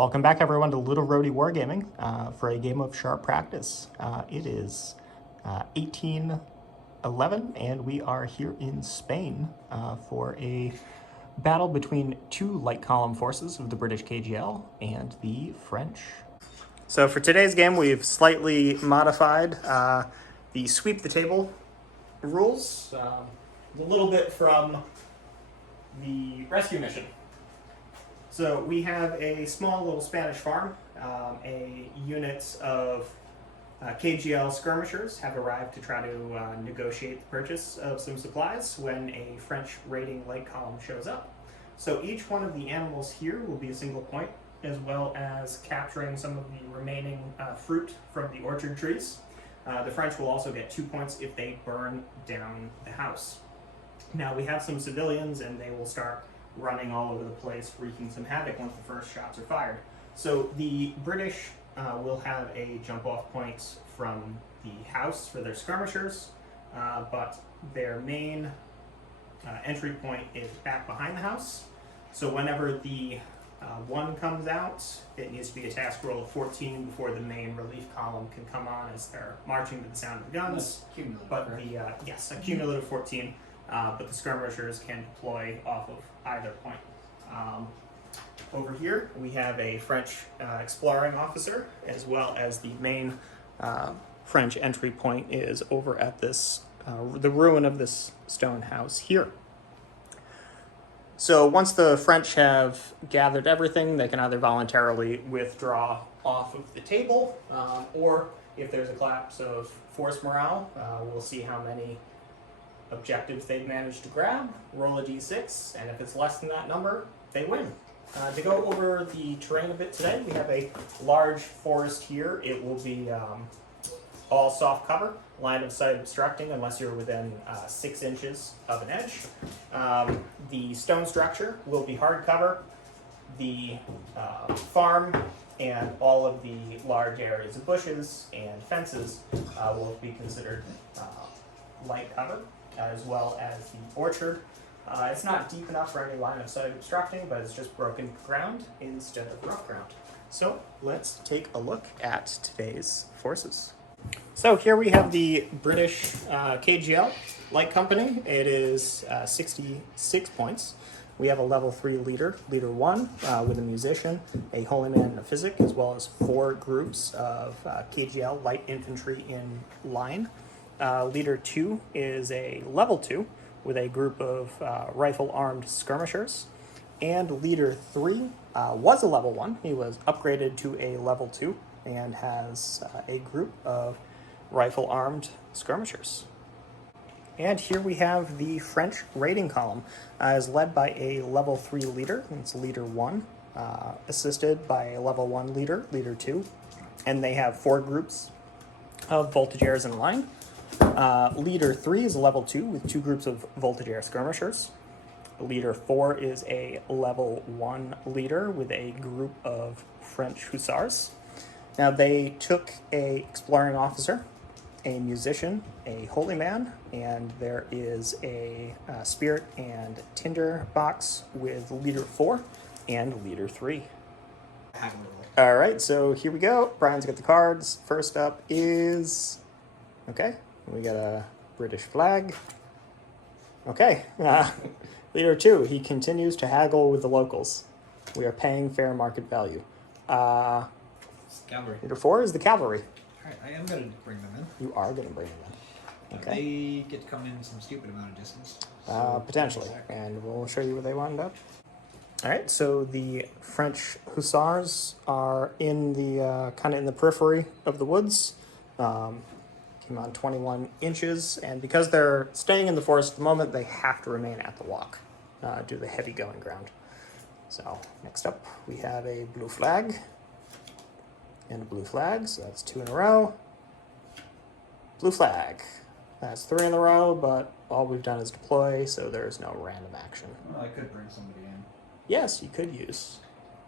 Welcome back, everyone, to Little Roadie Wargaming for a game of sharp practice. It is 1811, and we are here in Spain for a battle between two light column forces of the British KGL and the French. So for today's game, we've slightly modified the sweep the table rules a little bit from the rescue mission. So we have a small little Spanish farm. A unit of KGL skirmishers have arrived to try to negotiate the purchase of some supplies when a French raiding light column shows up. So each one of the animals here will be a single point, as well as capturing some of the remaining fruit from the orchard trees. The French will also get 2 points if they burn down the house. Now we have some civilians, and they will start running all over the place, wreaking some havoc once the first shots are fired. So the British will have a jump-off point from the house for their skirmishers, but their main entry point is back behind the house. So whenever the one comes out, it needs to be a task roll of 14 before the main relief column can come on as they're marching to the sound of the guns. But yes, a cumulative 14. But the skirmishers can deploy off of either point. Over here, we have a French exploring officer, as well as the main French entry point is over at this, the ruin of this stone house here. So once the French have gathered everything, they can either voluntarily withdraw off of the table, or if there's a collapse of force morale, we'll see how many objectives they've managed to grab, roll a d6, and if it's less than that number, they win. To go over the terrain a bit today, we have a large forest here. It will be all soft cover, line of sight obstructing unless you're within 6 inches of an edge. The stone structure will be hard cover. The farm and all of the large areas of bushes and fences will be considered light cover, as well as the orchard. It's not deep enough for any line of sight obstructing, but it's just broken ground instead of rough ground. So let's take a look at today's forces. So here we have the British KGL Light Company. It is 66 points. We have a level 3 leader, leader 1, with a musician, a holy man, and a physic, as well as 4 groups of KGL light infantry in line. Leader 2 is a level 2 with a group of rifle-armed skirmishers. And Leader 3 was a level 1. He was upgraded to a level 2 and has a group of rifle-armed skirmishers. And here we have the French raiding column, is led by a level 3 leader. It's Leader 1, assisted by a level 1 leader, Leader 2. And they have 4 groups of voltigeurs in line. Leader 3 is a level 2 with 2 groups of voltigeur skirmishers. Leader 4 is a level 1 leader with a group of French hussars. Now they took a exploring officer, a musician, a holy man, and there is a spirit and tinder box with Leader 4 and Leader 3. All right, so here we go. Brian's got the cards. First up is, okay, we got a British flag. Okay, Leader 2, he continues to haggle with the locals. We are paying fair market value. Cavalry. Leader 4 is the cavalry. Alright, I am going to bring them in. You are going to bring them in. Okay. They get to come in some stupid amount of distance. Potentially, and we'll show you where they wind up. All right, so the French hussars are in the kind of in the periphery of the woods. Came on 21 inches, and because they're staying in the forest at the moment, they have to remain at the walk due to the heavy going ground. So next up, we have a blue flag and a blue flag, so that's 2 in a row. Blue flag. That's 3 in a row, but all we've done is deploy, so there's no random action. Well, I could bring somebody in. Yes, you could use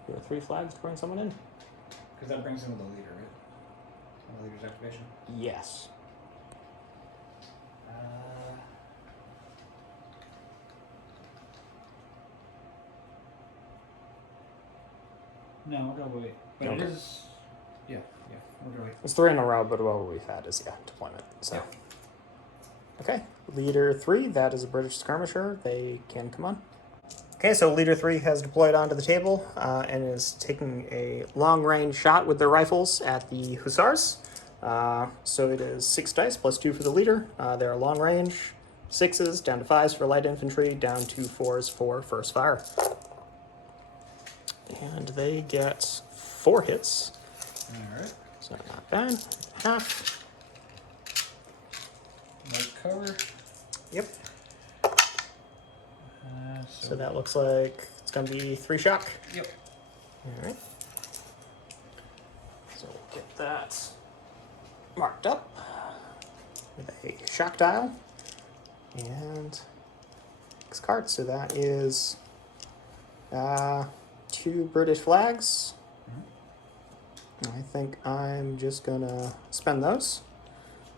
your 3 flags to bring someone in. Because that brings in with the leader, right? The leader's activation? Yes. No, we're gonna wait. But Okay. it is. Yeah, we're gonna wait. It's 3 in a row, but what we've had is, deployment. So, Yep. okay. Leader 3, that is a British skirmisher. They can come on. Okay, so Leader 3 has deployed onto the table and is taking a long-range shot with their rifles at the Hussars. So it is 6 dice plus 2 for the leader. They're long range, 6s, down to 5s for light infantry, down to 4s for first fire. And they get 4 hits. Alright. So not bad. Half. Light cover. Yep. So So that looks like it's going to be 3 shock. Yep. All right. So we'll get that marked up with a shock dial and 6 cards. So that is 2 British flags. I think I'm just gonna spend those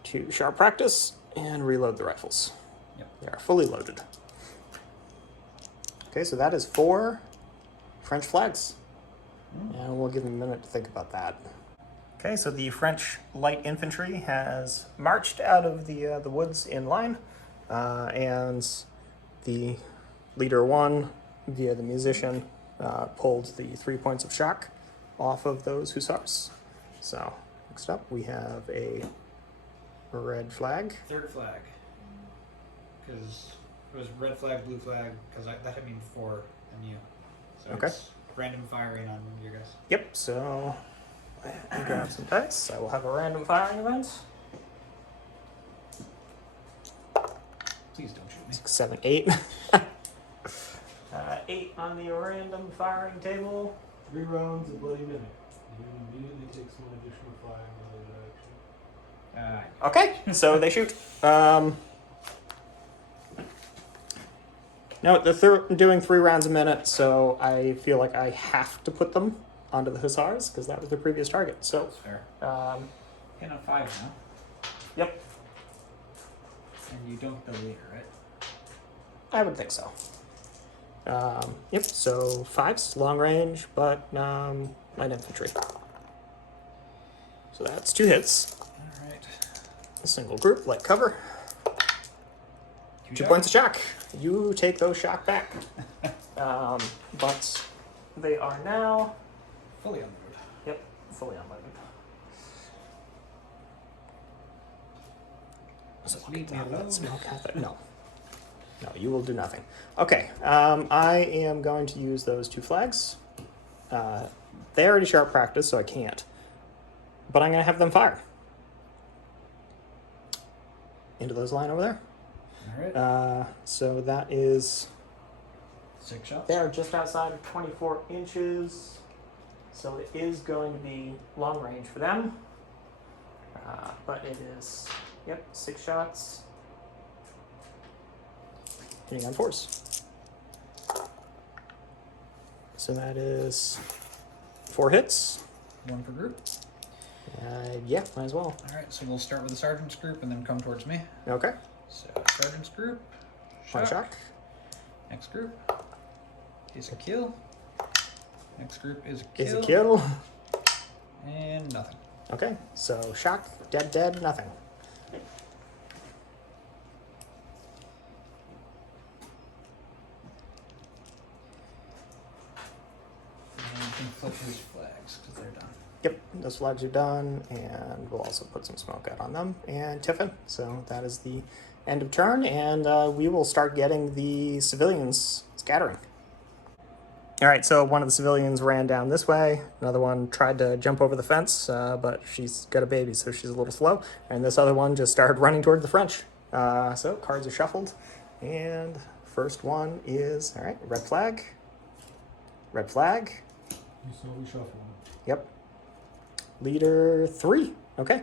to sharp practice and reload the rifles. Yep. They are fully loaded. Okay, so that is 4 French flags. And we'll give them a minute to think about that. Okay, so the French light infantry has marched out of the woods in line, and the leader 1, via the musician, pulled the 3 points of shock off of those hussars. So next up we have a red flag. Third flag. Because it was red flag, blue flag, because that had mean 4 and you. So Okay. it's random firing on you guys. Yep, so let me grab some dice. I will have a random firing event. Please don't shoot me. 6, 7, 8. 8 on the random firing table. 3 rounds, a bloody minute. You immediately take some additional fire in the other direction. Okay, so they shoot. No, they're doing 3 rounds a minute, so I feel like I have to put them onto the hussars because that was their previous target. So, That's fair. um, Hit on 5 now. yep, And you don't the leader, right? I would think so. Yep, so 5's long range, but light infantry. So that's 2 hits. Alright. A single group, light cover. 2 shock? points of shock. You take those shock back. But they are now, Fully on the road. yep, fully unloaded. So Just look leave at me that alone. smoke at that. No, you will do nothing. Okay, I am going to use those 2 flags. They already sharp practice, so I can't. But I'm going to have them fire into those line over there. Alright. So that is, 6 shots. they are just outside of 24 inches. So it is going to be long range for them. But it is, yep, 6 shots. Hitting on 4s. So that is 4 hits. 1 per group. Yeah, might as well. Alright, so we'll start with the sergeant's group and then come towards me. Okay. So, sergeant's group. 1 shock. Next group is a kill. Next group is a kill. Is a kill. And nothing. Okay, so shock, dead, nothing. And you can flip his flags because they're done. Yep, those flags are done, and we'll also put some smoke out on them and tiffin. So that is the end of turn, and we will start getting the civilians scattering. All right, so one of the civilians ran down this way. Another one tried to jump over the fence, but she's got a baby, so she's a little slow. And this other one just started running toward the French. So cards are shuffled, and first one is, all right, red flag. Red flag. You slowly shuffle. Yep. Leader 3. Okay.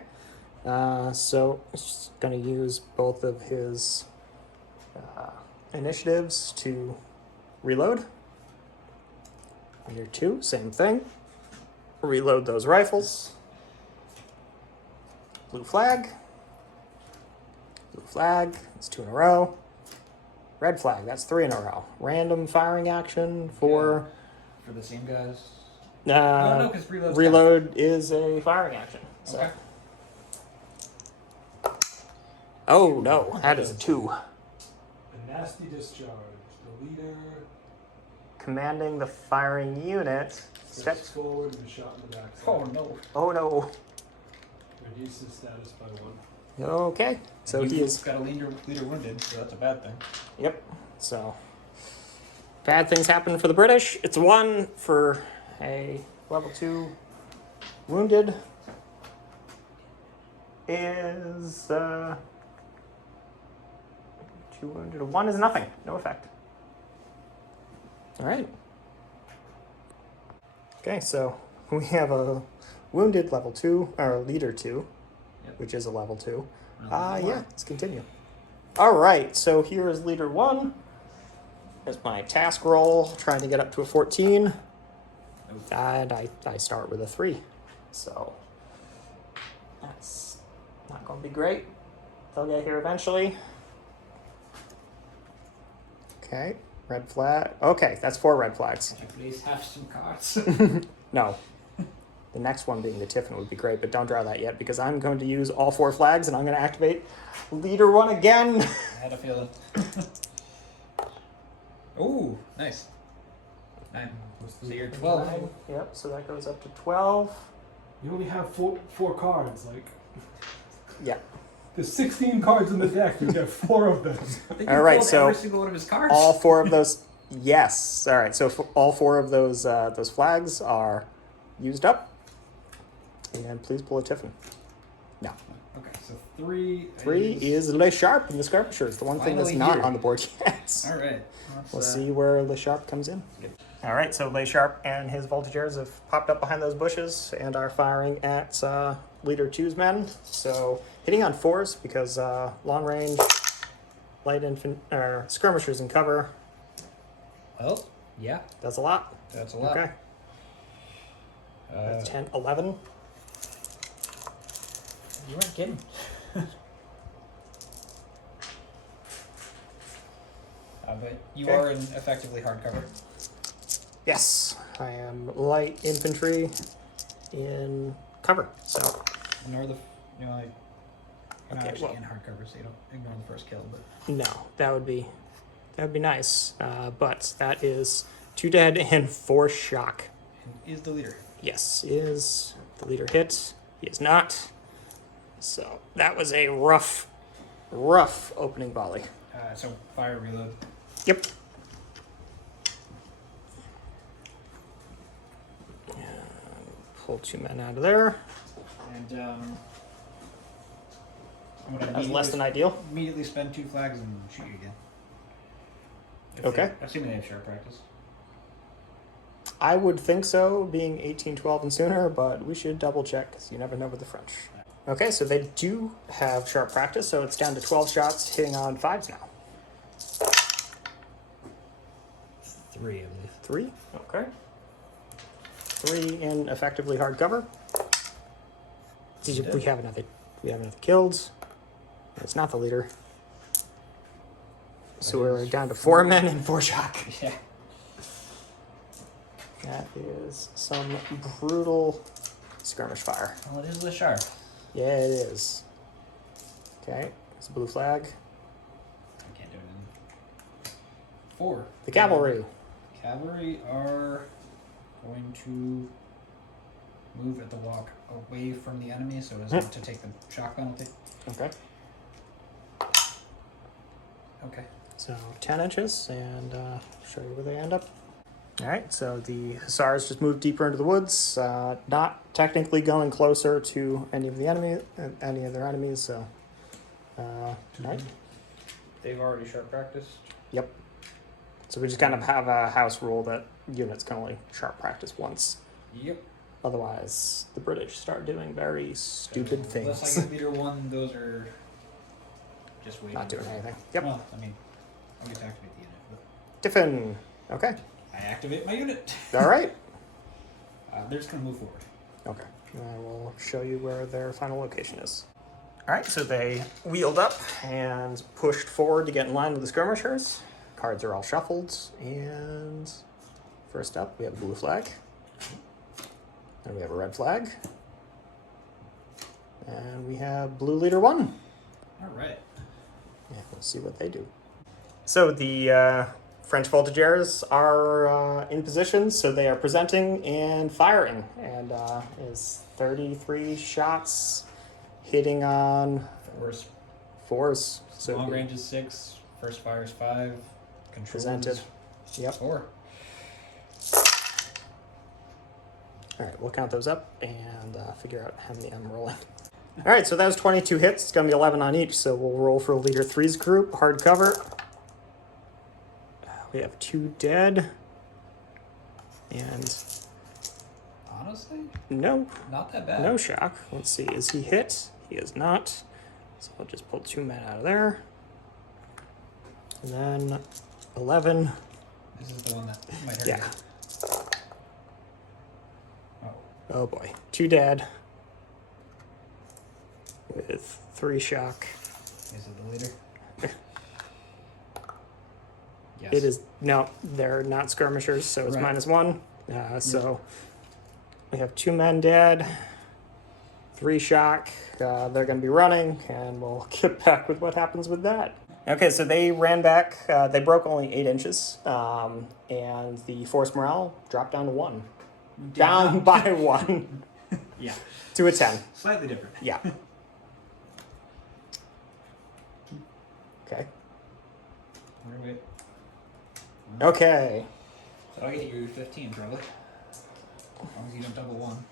So he's going to use both of his initiatives to reload. Leader 2, same thing. Reload those rifles. Blue flag. Blue flag. That's 2 in a row. Red flag. That's 3 in a row. Random firing action for... For the same guys. no, because reload is a firing action. So. Okay. Oh no, that is a 2. A nasty discharge. The leader Commanding the firing unit steps steps. forward and shot in the back. Oh no. Oh no. Reduces status by 1. Okay, so he is. got a leader wounded, so that's a bad thing. Yep. So bad things happen for the British. It's 1 for a level 2 wounded. Is 2 wounded. 1 is nothing. No effect. All right. Okay, so we have a wounded level 2, or leader 2, Yep. which is a level 2. Well, Yeah, let's continue. All right, so here is leader 1. There's my task roll, trying to get up to a 14. And I start with a 3. So that's not going to be great. They'll get here eventually. Okay, red flag. Okay, that's 4 red flags. Could you please have some cards? No. The next one being the Tiffin would be great, but don't draw that yet because I'm going to use all 4 flags and I'm going to activate leader 1 again. I had a feeling. Ooh, nice. 9. So you're 12. Yep, so that goes up to 12. You only have four cards. Like, Yeah. there's 16 cards in the deck. You get 4 of them. I think All you right, pulled so every single one of his cards. All 4 of those. Yes. All right. So all 4 of those flags are used up. And please pull a Tiffin. No. Okay, so 3. 3 is Le Sharp in the skirmishers. The one thing that's Finally not here. on the board yet. All right. We'll see where Le Sharp comes in. All right. So Le Sharp and his voltigeurs have popped up behind those bushes and are firing at leader 2's men. So hitting on 4s because long range, light skirmishers in cover. Well, yeah, That's a lot. that's a lot. Okay. That's 10, 11. You weren't kidding. But you Okay. are in effectively hard cover. Yes, I am light infantry in cover. So Ignore the, you know, like, you're not Okay, actually well- in hard cover, so you don't ignore the first kill. But no, that would be nice. But that is 2 dead and 4 shock. and is the leader. Yes, is the leader hit? He is not. So that was a rough opening volley. So fire reload. Yep. Pull 2 men out of there. And I'm gonna That's less than ideal. immediately spend 2 flags and shoot you again. Okay. Assuming they have sharp practice. I would think so, being 18, 12 and sooner, but we should double check because you never know with the French. Okay, so they do have sharp practice, so it's down to 12 shots, hitting on 5s now. 3, I believe. 3, okay. 3 in effectively hard cover. We have another killed. It's not the leader. So we're down to 4 men and 4 shock. Yeah. That is some brutal skirmish fire. Well, it is the sharp. Yeah, it is. Okay, it's a blue flag. I can't do it. 4. The cavalry. Cavalry are going to move at the walk away from the enemy so as not to take the shock penalty. Okay. Okay. So 10 inches, and show you where they end up. All right, so the hussars just moved deeper into the woods, not technically going closer to any of their enemies. So, right. They've already sharp practiced. Yep. So we just kind of have a house rule that units can only sharp practice once. Yep. Otherwise, the British start doing very stupid things. Unless I get leader 1, those are just waiting. Not doing anything. Yep. Well, I mean, I'll get to activate the unit. But Tiffin. Okay. I activate my unit. All right. They're just going to move forward. Okay. I will show you where their final location is. All right, so they wheeled up and pushed forward to get in line with the skirmishers. Cards are all shuffled, and first up we have a blue flag. And we have a red flag. And we have blue leader 1. All right. Yeah, we'll see what they do. So the French voltigeurs are in position, so they are presenting and firing. And is 33 shots hitting on Fours. 4s. So Long range is 6. First fire is 5. Control presented. is Yep. 4. All right, we'll count those up and figure out how many I'm rolling. All right, so that was 22 hits. It's going to be 11 on each, so we'll roll for leader 3's group. Hard cover. We have 2 dead. And Honestly, no, not that bad. no shock. Let's see, is he hit? He is not. So I'll just pull 2 men out of there. And then 11. This is the one that might hurt Yeah. you. Oh boy. 2 dead. With 3 shock. Is it the leader? Yes. It is, no, they're not skirmishers, so it's Right. -1. So we have 2 men dead, 3 shock. They're going to be running, and we'll get back with what happens with that. Okay, so they ran back. They broke only 8 inches, and the force morale dropped down to 1. Down by 1 Yeah. to a 10. Slightly different. Yeah. Okay. Wait. Okay. So I'll get you 15 probably. As long as you don't double 1.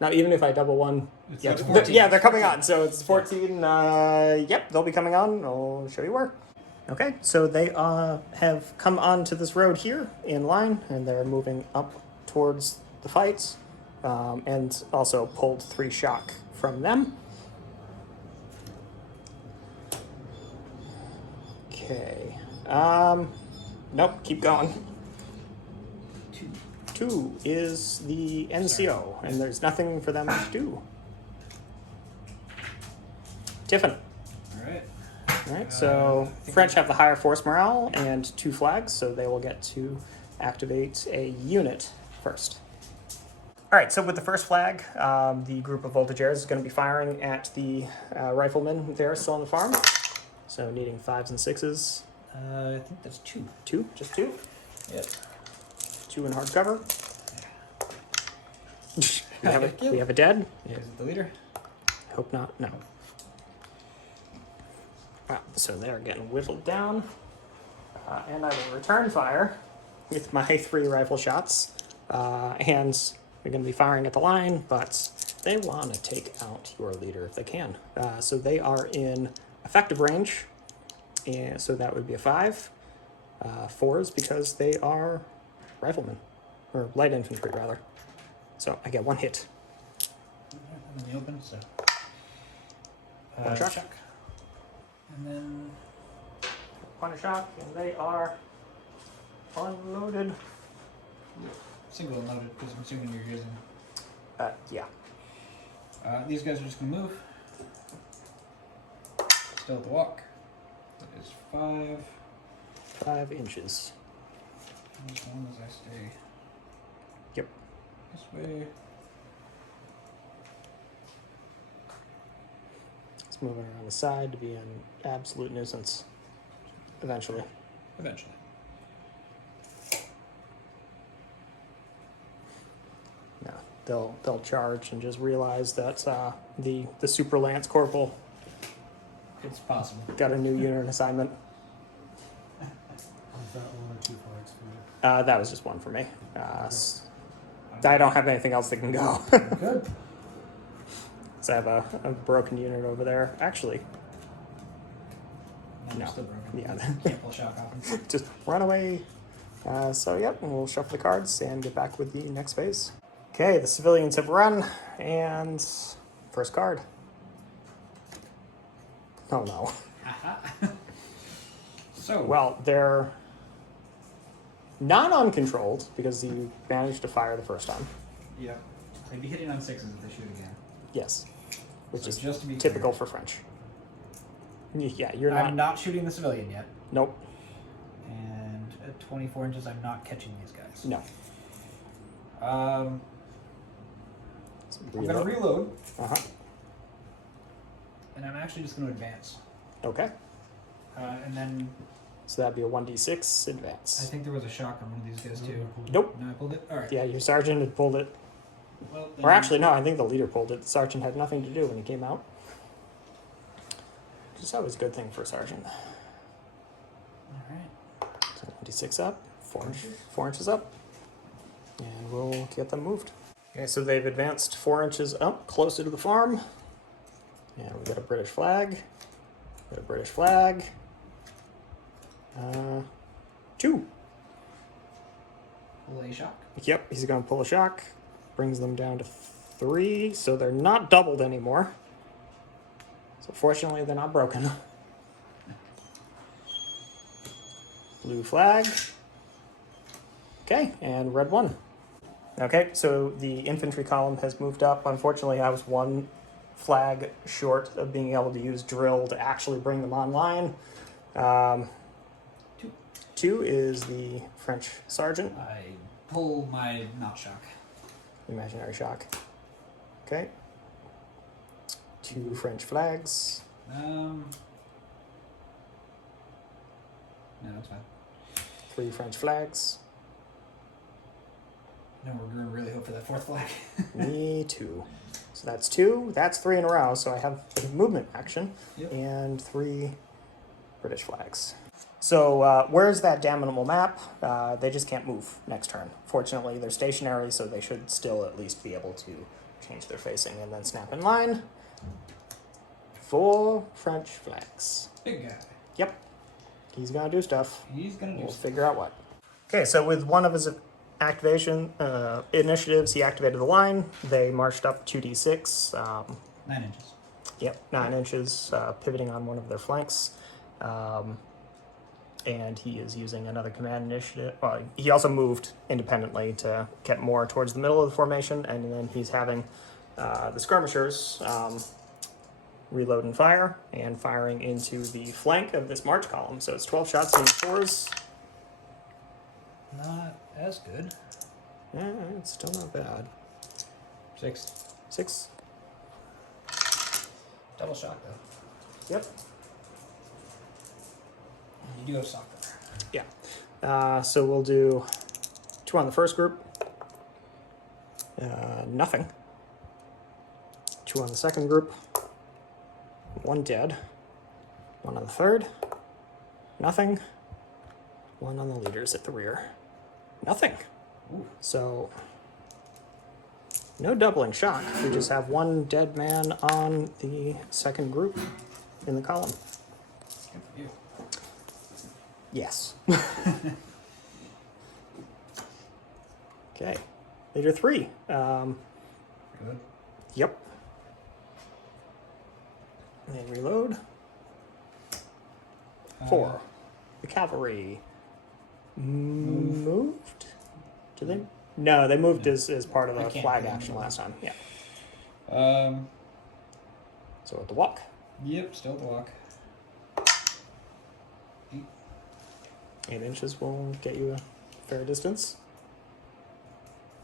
Now, even if I double 1, It's yeah, like they're, 14. yeah, they're coming on. So it's 14. Yep, they'll be coming on. I'll show you where. Okay, so they have come onto this road here in line, and they're moving up towards the fights, and also pulled 3 shock from them. Okay. Nope, keep going. 2 is the NCO, and there's nothing for them to do. Tiffin. All right. All right, so I think French have the higher force morale and 2 flags, so they will get to activate a unit first. All right, so with the first flag, the group of voltigeurs is going to be firing at the riflemen there still on the farm. So needing 5s and 6s. I think that's 2. 2, just 2. Yep. 2 in hard cover. We have a dead. Is it the leader? Hope not. No. So they're getting whittled down. And I will return fire with my 3 rifle shots. And we're going to be firing at the line, but they want to take out your leader if they can. So they are in effective range. And so that would be a 5. 4s because they are riflemen. Or light infantry, rather. So I get 1 hit. I'm in the open, so. One shot. Chuck. And then 1 shot, and they are unloaded. single unloaded because I'm assuming you're using. Yeah. These guys are just gonna move. Still at the walk. That is 5. 5 inches. As long as I stay. Yep. This way. It's moving around the side to be an absolute nuisance. Eventually. Eventually. No, they'll charge and just realize that the Super Lance Corporal It's possible. got a new unit assignment. Was that 1 or 2 flags for you? That was just 1 for me. I don't have anything else that can go. Good. So I have a broken unit over there. Actually, I'm No. still broken. Yeah. Can't pull shock off him. just run away. So yep, we'll shuffle the cards and get back with the next phase. Okay, the civilians have run, and first card. Oh no. So. Well, they're not uncontrolled because you managed to fire the first time. Yeah. They'd be hitting on 6s if they shoot again. Yes, which So is just to be typical clear, for French. Yeah, you're I'm not. not shooting the civilian yet. Nope. And at 24 inches, I'm not catching these guys. No. I'm going to reload, Uh-huh. and I'm actually just going to advance. Okay. And then So that'd be a 1d6 I advance. think there was a shock on one of these guys too. Nope. No, I pulled it? Alright. Yeah, your sergeant had pulled it. Well, Or actually, no, I think the leader pulled it. The sergeant had nothing to do when he came out. Which is always a good thing for a sergeant. Alright. So 1d6 up, 4 inches up, and we'll get them moved. Okay, so they've advanced 4 inches up, closer to the farm. And we got a British flag. Got a British flag. 2. Pull a shock. Yep, he's going to pull a shock. Brings them down to 3, so they're not doubled anymore. So fortunately, they're not broken. Blue flag. Okay, and red 1. Okay, so the infantry column has moved up. Unfortunately, I was 1 flag short of being able to use drill to actually bring them online. 2 is the French sergeant. I pull my not shock. Imaginary shock. Okay. 2 French flags. No, that's fine. 3 French flags. No, we're going to really hope for that 4th flag. Me too. So that's 2. That's 3 in a row. So I have a movement action. Yep. And 3 British flags. So where's that damnable map? They just can't move next turn. Fortunately, they're stationary, so they should still at least be able to change their facing and then snap in line. 4 French flags. Big guy. Yep. He's gonna do stuff. He's going to do We'll something. figure out what. Okay, so with one of his activation initiatives, he activated the line. They marched up 2d6. 9 inches. Yep, 9 inches, pivoting on one of their flanks. And he is using another command initiative. He also moved independently to get more towards the middle of the formation, and then he's having the skirmishers reload and fire, and firing into the flank of this march column. So it's 12 shots in 4s. Not as good. Yeah, it's still not bad. 6. 6. Double shock though. Yep. You do have shock there. Yeah. So we'll do 2 on the first group. Nothing. 2 on the second group. 1 dead. 1 on the third. Nothing. 1 on the leaders at the rear. Nothing. Ooh. So no doubling shock. We just have 1 dead man on the second group in the column. Good for you. Yes. Okay. Leader 3. Good. Yep. And reload. 4. The cavalry moved. Did they? No, they moved as part of I a can't flag remember. action last time. Yeah. So at the walk. Yep, still the walk. 8 inches will get you a fair distance.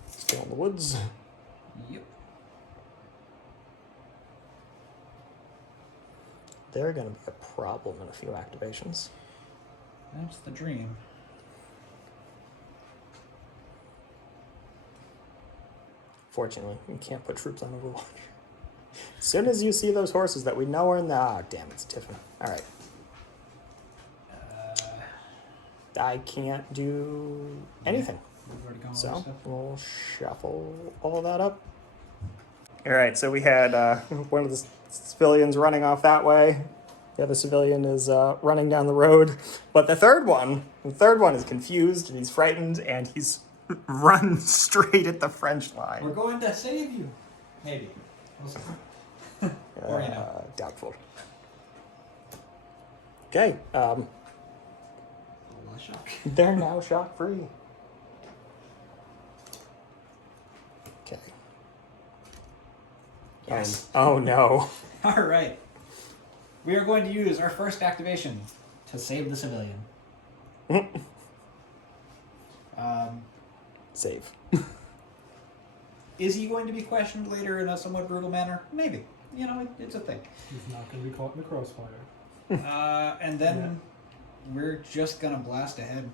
Still in the woods. Yep. They're going to be a problem in a few activations. That's the dream. Fortunately, you can't put troops on Overwatch. As soon as you see those horses that we know are in the... Ah, damn, it's Tiffin. All right. I can't do anything. We've already gone over So stuff. we'll shuffle all that up. All right, so we had one of the civilians running off that way. The other civilian is running down the road. But the third one is confused and he's frightened and he's run straight at the French We're line. going to save you. Maybe. We'll see. Or, you know. Doubtful. Okay, A little shock. they're now shock free. Okay. Yes. Oh no. All right. We are going to use our first activation to save the civilian. Save. Is he going to be questioned later in a somewhat brutal manner? Maybe. You know, it's a thing. He's not going to be caught in the crossfire. And then we're just gonna blast ahead.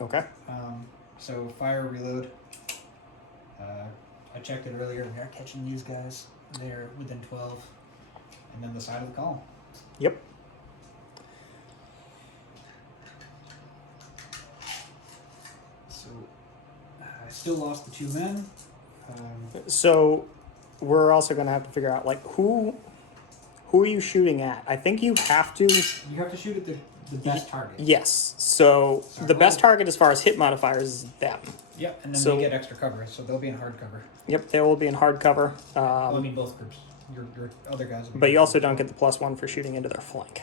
Okay. So fire reload. I checked it earlier. We are catching these guys. They're within 12, and then the side of the column. Yep. So I still lost the 2 men. So we're also going to have to figure out, like, who are you shooting at? I think you have to... You have to shoot at the best target. Yes. So Sorry, the best what? target as far as hit modifiers is them. Yep, and then So- they get extra cover, so they'll be in hard cover. Yep, they will be in hard cover. Well, I mean both groups. Your other guys will be But you also don't get the +1 for shooting into their flank.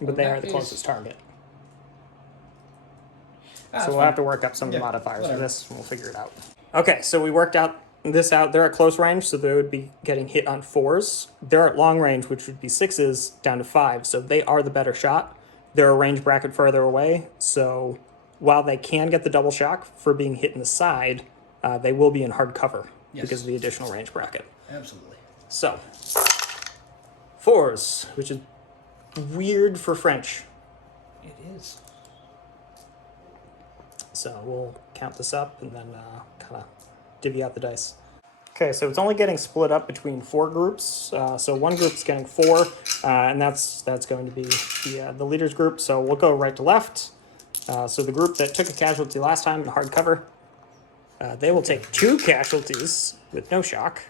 But In they that are the case- closest target. Ah, So we'll have to work up some of the Yeah, modifiers for whatever. this, and we'll figure it out. Okay, so we worked this out. They're at close range, so they would be getting hit on 4s. They're at long range, which would be 6s down to 5, so they are the better shot. They're a range bracket further away, so while they can get the double shock for being hit in the side, they will be in hard cover Yes. because of the additional range bracket. Absolutely. So, 4s, which is weird for French. It is. So we'll count this up and then kind of divvy out the dice. Okay, so it's only getting split up between 4 groups. So one group's getting 4, and that's going to be the leaders group. So we'll go right to left. So the group that took a casualty last time in hard cover, they will take 2 casualties with no shock.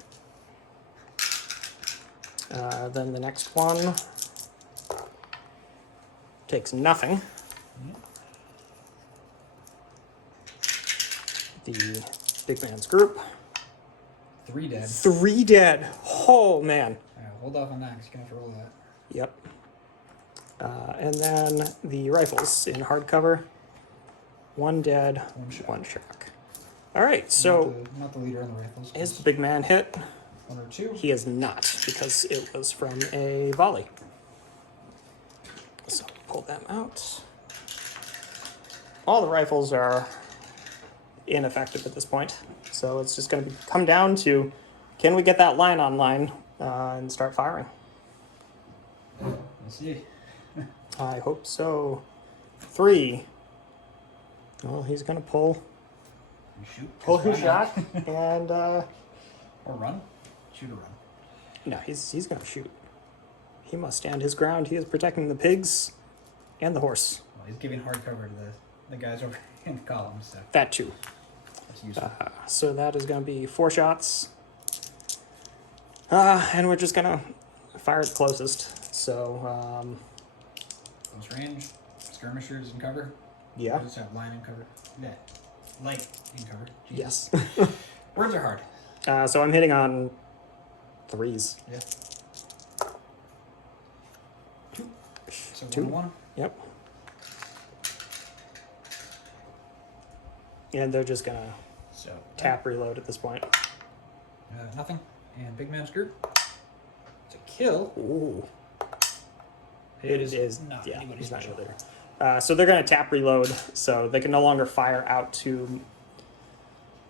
Then the next one takes nothing. The big man's group. 3 dead. 3 dead. Oh, man. Hold off on that because you're going to have to roll that. Yep. And then the rifles in hardcover. 1 dead, 1 shock. All right, so Not the leader on the rifles. is the big man hit? 1 or 2. He is not, because it was from a volley. So pull them out. All the rifles are ineffective at this point. So it's just going to come down to, can we get that line on line and start firing? Let's see. I hope so. 3. Well, he's going to pull You shoot. his Just run shot and out. Or run. Shoot or run. no, he's going to shoot. He must stand his ground. He is protecting the pigs and the horse. Well, he's giving hard cover to the guys over in the columns, so That too. that's useful. So that is going to be 4 shots. And we're just going to fire at the closest. So, Close range. Skirmishers in cover. yeah. Just have line in cover. Yeah. Light in cover. Jesus. Yes. Words are hard. So I'm hitting on 3s. Yeah. So 2. 1-1. Yep. And they're just going to So tap reload at this point. nothing. And big man's group. It's a kill. Ooh. It It is not yeah, anybody he's not special. there. So they're going to tap reload, so they can no longer fire out to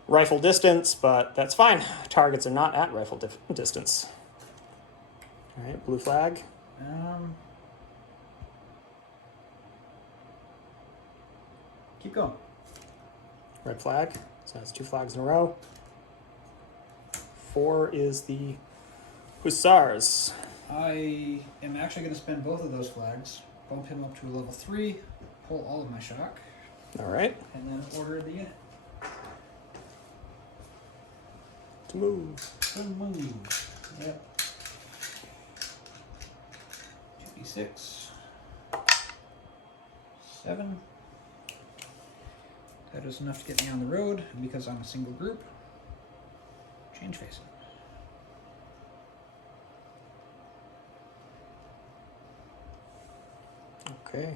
rifle distance, but that's fine. Targets are not at rifle distance. All right, blue flag. Keep going. Red flag. So that's 2 flags in a row. 4 is the Hussars. I am actually going to spend both of those flags, bump him up to a level 3, pull all of my shock, All right, and then order the unit. to move. Good move. Yep. 2d6. 7. That is enough to get me on the road, and because I'm a single group, change facing. Okay.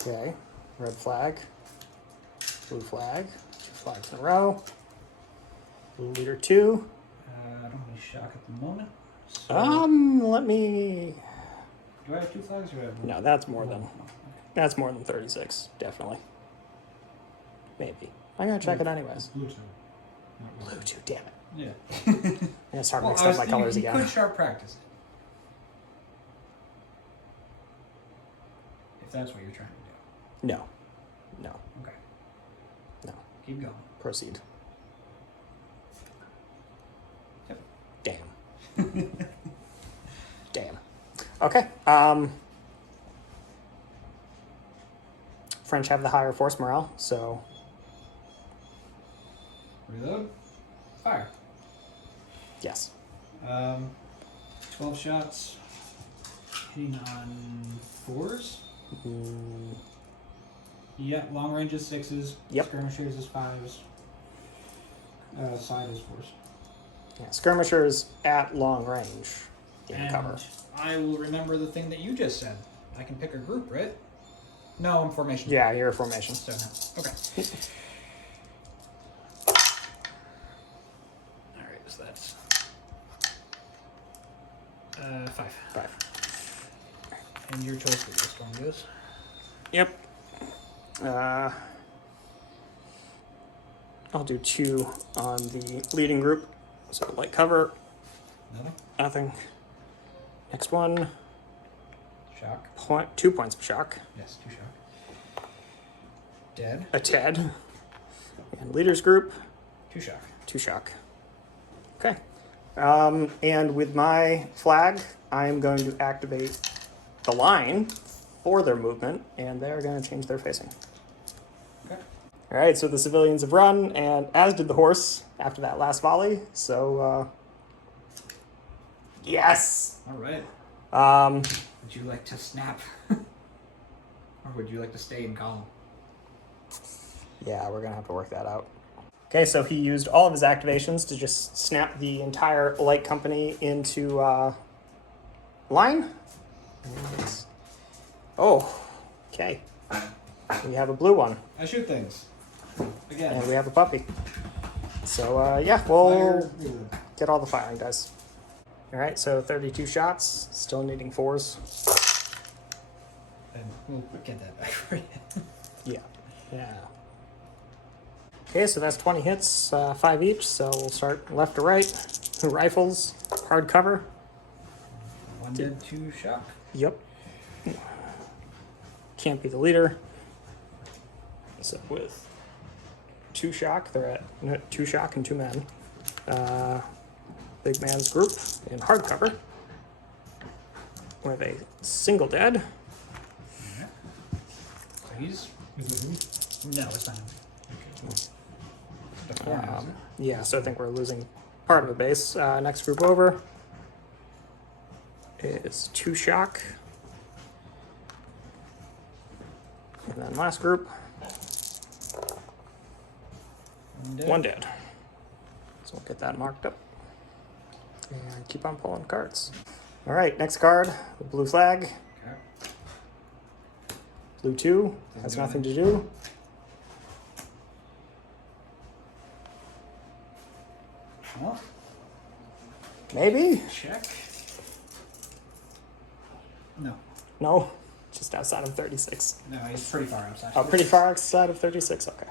Okay, red flag, blue flag, 2 flags in a row. Blue leader 2. I don't have any shock at the moment. So Let me. do I have 2 flags or do I have one? No, that's more than Okay. that's more than 36, definitely. Maybe. I'm gonna check it anyways. Blue 2. Not Blue red. 2, damn it. Yeah. I'm gonna start mixing up my colors you again. could sharp practice it. If that's what you're trying to No. No. do. Okay. No. Keep going. Proceed. Yep. Damn. Damn. Okay. French have the higher force morale, so Reload. Fire. yes. 12 shots. Hitting on 4s. Mm, Yeah, long range is 6s. Yep. Skirmishers is 5s. Side is 4s. yeah, skirmishers at long range in And cover. I will remember the thing that you just said. I can pick a group, right? No, I'm formation. Yeah, you're a formation. So no. Okay. Alright, so that's 5. 5. And your choice for this one goes. Yep. I'll do 2 on the leading group. So light cover, Nothing. nothing. Next one, Shock. 2 points of shock. Yes, 2 shock. Dead. A Ted. And leaders group, 2 shock. 2 shock. Okay. And with my flag, I'm going to activate the line for their movement, and they're going to change their facing. Okay. All right, so the civilians have run, and as did the horse after that last volley. So, yes. Alright. Um, Would you like to snap? Or would you like to stay in column? yeah, we're gonna have to work that out. Okay, so he used all of his activations to just snap the entire light company into line. And- oh, okay. We have a blue one, I shoot things. Again. and we have a puppy. So yeah, we'll Fire, reload. get all the firing dice. All right, so 32 shots, still needing 4s. And we'll get that back for you. Yeah, yeah. Okay, so that's 20 hits, 5 each. So we'll start left to right. Rifles, hard cover. 1 dead, 2 shock. Yep. Can't be the leader. So with 2 shock, they're at 2 shock and 2 men. Big man's group in hard cover with a single dead. Alright. So he's. No, it's not him. The four now, is it? Yeah, so I think we're losing part of a base. Next group over is 2 shock. And then last group, 1 dead. So we'll get that marked up. And keep on pulling cards. All right, next card, the blue flag. Okay. Blue 2 has do nothing to do. Well, Maybe? check. No. No, just outside of 36. No, he's pretty far outside. Oh, pretty far outside of 36, okay.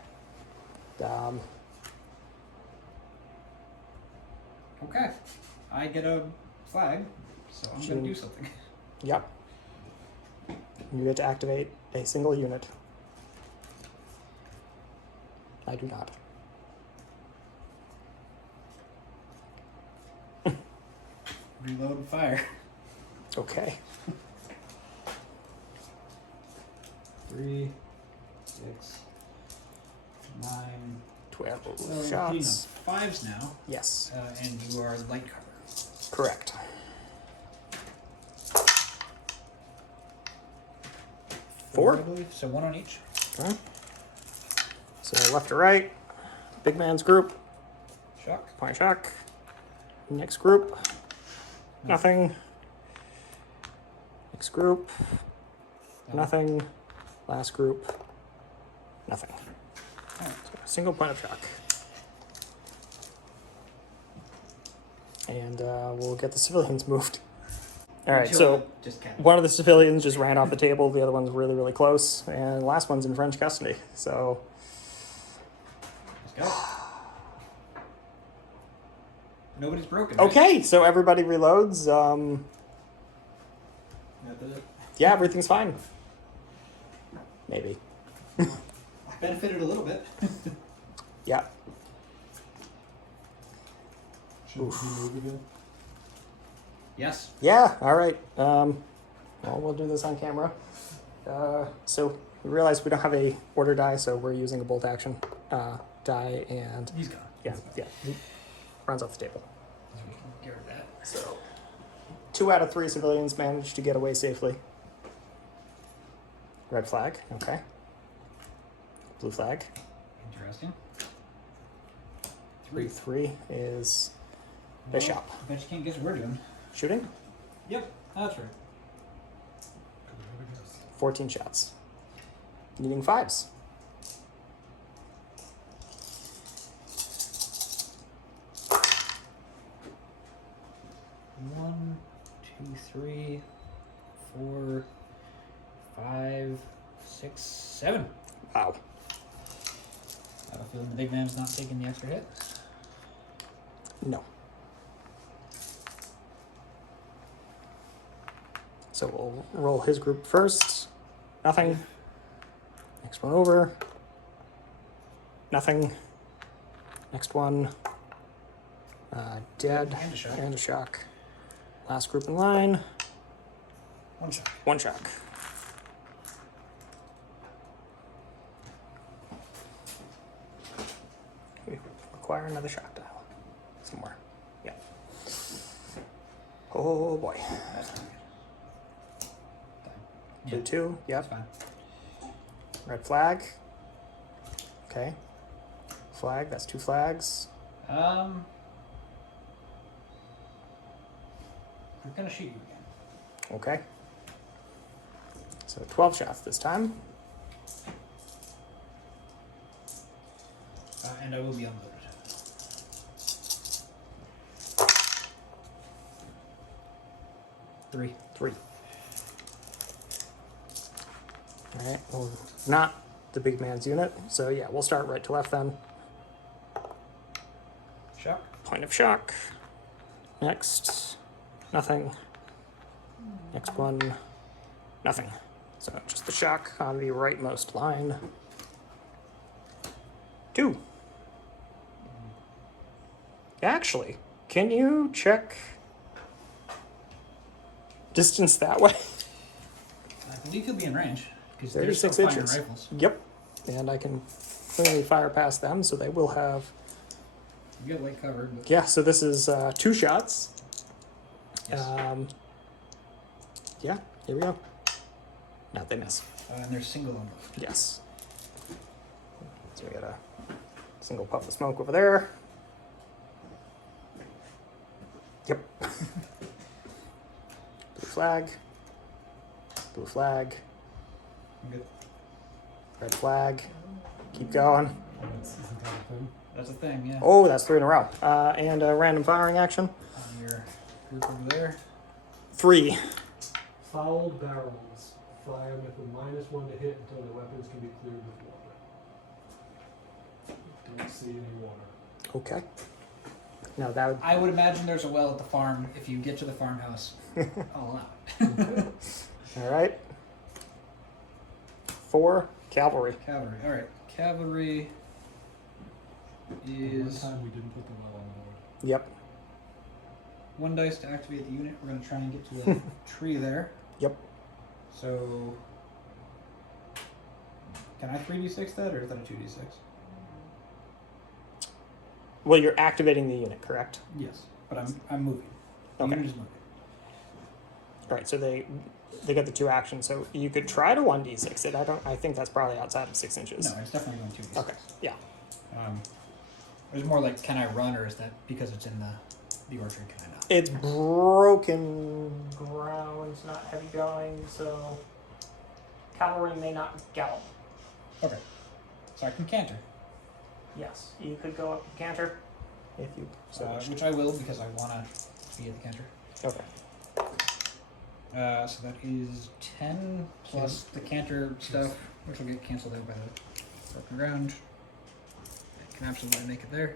Okay. I get a flag, so I'm going to do something. Yep. You get to activate a single unit. I do not. Reload and fire. Okay. 3, 6, 9. 12 So hitting shots. on 5s now, Yes, and you are light cover. correct. 4. I believe. So 1 on each. Okay. So left to right, big man's group, Shock. point shock. Next group, nothing. Next group, nothing. Last group, nothing. Alright. So single point of shock. And we'll get the civilians moved. All right, so just one of the civilians just ran off the table. The other one's really, really close. And the last one's in French custody. So go. Nobody's broken. Right? Okay, so everybody reloads. That did it. Yeah, everything's fine. Maybe. I benefited a little bit. Yeah. Should we move again? Yes. Yeah, all right. Well, we'll do this on camera. So we realize we don't have a order die, so we're using a bolt action die, and He's gone. yeah, he runs off the table. So we can get rid of that. So 2 out of 3 civilians managed to get away safely. Red flag, okay. Blue flag. Interesting. 3 is bishop. I bet you can't guess what we're doing. Shooting, Yep, that's right. 14 shots. Needing 5s. One, two, 3, 4, 5, 6, 7. Wow. I have a feeling the big man's not taking the extra hit. No. So we'll roll his group first. Nothing. Next one over. Nothing. Next one. Dead. And a shock. And a shock. Last group in line. One shot. 1 shock. We require another shock dial. Somewhere. Yeah. Oh boy. That's not good. Blue 2. Yep. That's fine. Red flag. Okay. Flag. That's 2 flags. We're gonna shoot you again. Okay. So 12 shots this time. And I will be unloaded. 3. 3. Alright, well, not the big man's unit. So yeah, we'll start right to left then. Shock. Point of shock. Next. Nothing. Next one. Nothing. So just the shock on the rightmost line. 2. Actually, can you check distance that way? I believe he'll be in range. Because 36 they're still inches. firing rifles. Yep. And I can clearly fire past them, so they will have. You get light covered, but Yeah, so this is 2 shots. yes. Yeah, here we go. No, they miss. And they're single on both. Yes. So we got a single puff of smoke over there. Yep. Blue flag. Blue flag. I'm good. Red flag. Keep going. Isn't that a thing? That's a thing, yeah. Oh, that's 3 in a row. And a random firing action. On your group over there. 3. Fouled barrels. Fire with a -1 to hit until the weapons can be cleared with water. Don't see any water. Okay. Now that would. I would imagine there's a well at the farm. If you get to the farmhouse, I'll allow it. All right. 4 cavalry. Cavalry. All right. Cavalry One is time we didn't put the well on board. Yep. 1 dice to activate the unit. We're going to try and get to the tree there. Yep. So, can I 3d6 that, or is that a 2d6? Well, you're activating the unit, correct? Yes, but I'm moving. The Okay. unit is moving. All right. So they got the 2 actions. So you could try to 1d6 it. I think that's probably outside of 6 inches. No, it's definitely going 2d6. Okay. Yeah. It was more like, can I run, or is that because it's in the orchard? Can I not? It's broken ground, not heavy going, so cavalry may not gallop. Okay, so I can canter, Yes, you could go up and canter if you so wish. which I will because I want to be at the canter. Okay. So that is 10 plus the canter stuff, which will get canceled out by the broken ground. can absolutely make it there.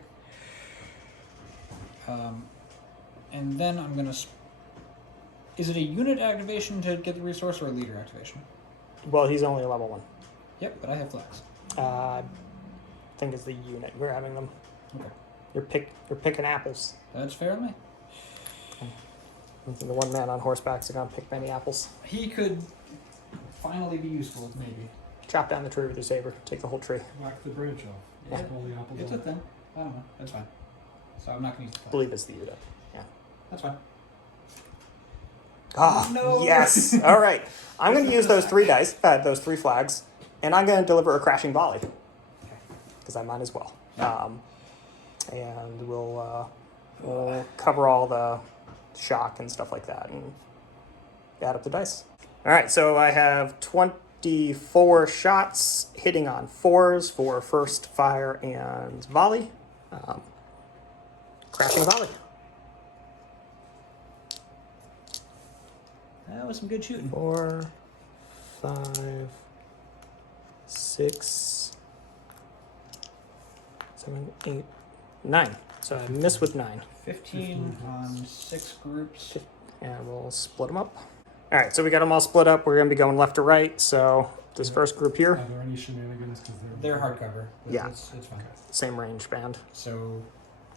And then I'm gonna. Is it a unit activation to get the resource or a leader activation? Well, he's only a level 1. Yep, but I have flags. I think it's the unit we're having them. Okay. You're picking apples. That's fair to me. The one man on horseback's gonna pick many apples. He could finally be useful, maybe. Chop down the tree with your saber. Take the whole tree. Whack the branch off. Yeah. Whack all the apples It's off. a thing. I don't know. That's fine. So I'm not going to use the I flag. believe it's the unit. Yeah. That's fine. Ah, No. yes. All right. I'm going to use those 3 dice, those 3 flags, and I'm going to deliver a crashing volley. Because I might as well. And we'll cover all the shock and stuff like that and add up the dice. All right, so I have 24 shots hitting on 4s for first fire and volley. Crashing volley. That was some good shooting. 4, 5, 6, 7, 8, 9. So I miss with 9. 15 on 6 groups. And we'll split them up. All right, so we got them all split up. We're going to be going left to right. So this first group here, Are there any shenanigans? Because They're hardcover. But Yeah. It's fine. same range band. So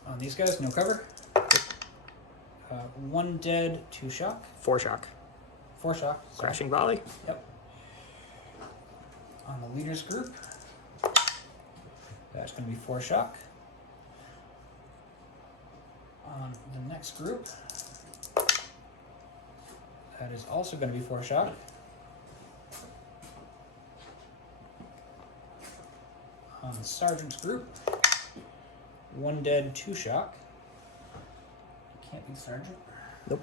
on these guys, no cover. 1 dead, 2 shock. 4 shock. 4 shock. Sorry. Crashing volley. Yep. On the leaders group, that's going to be 4 shock. On the next group, that is also going to be 4 shock. On the sergeant's group, 1 dead, 2 shock. Can't be sergeant. Nope.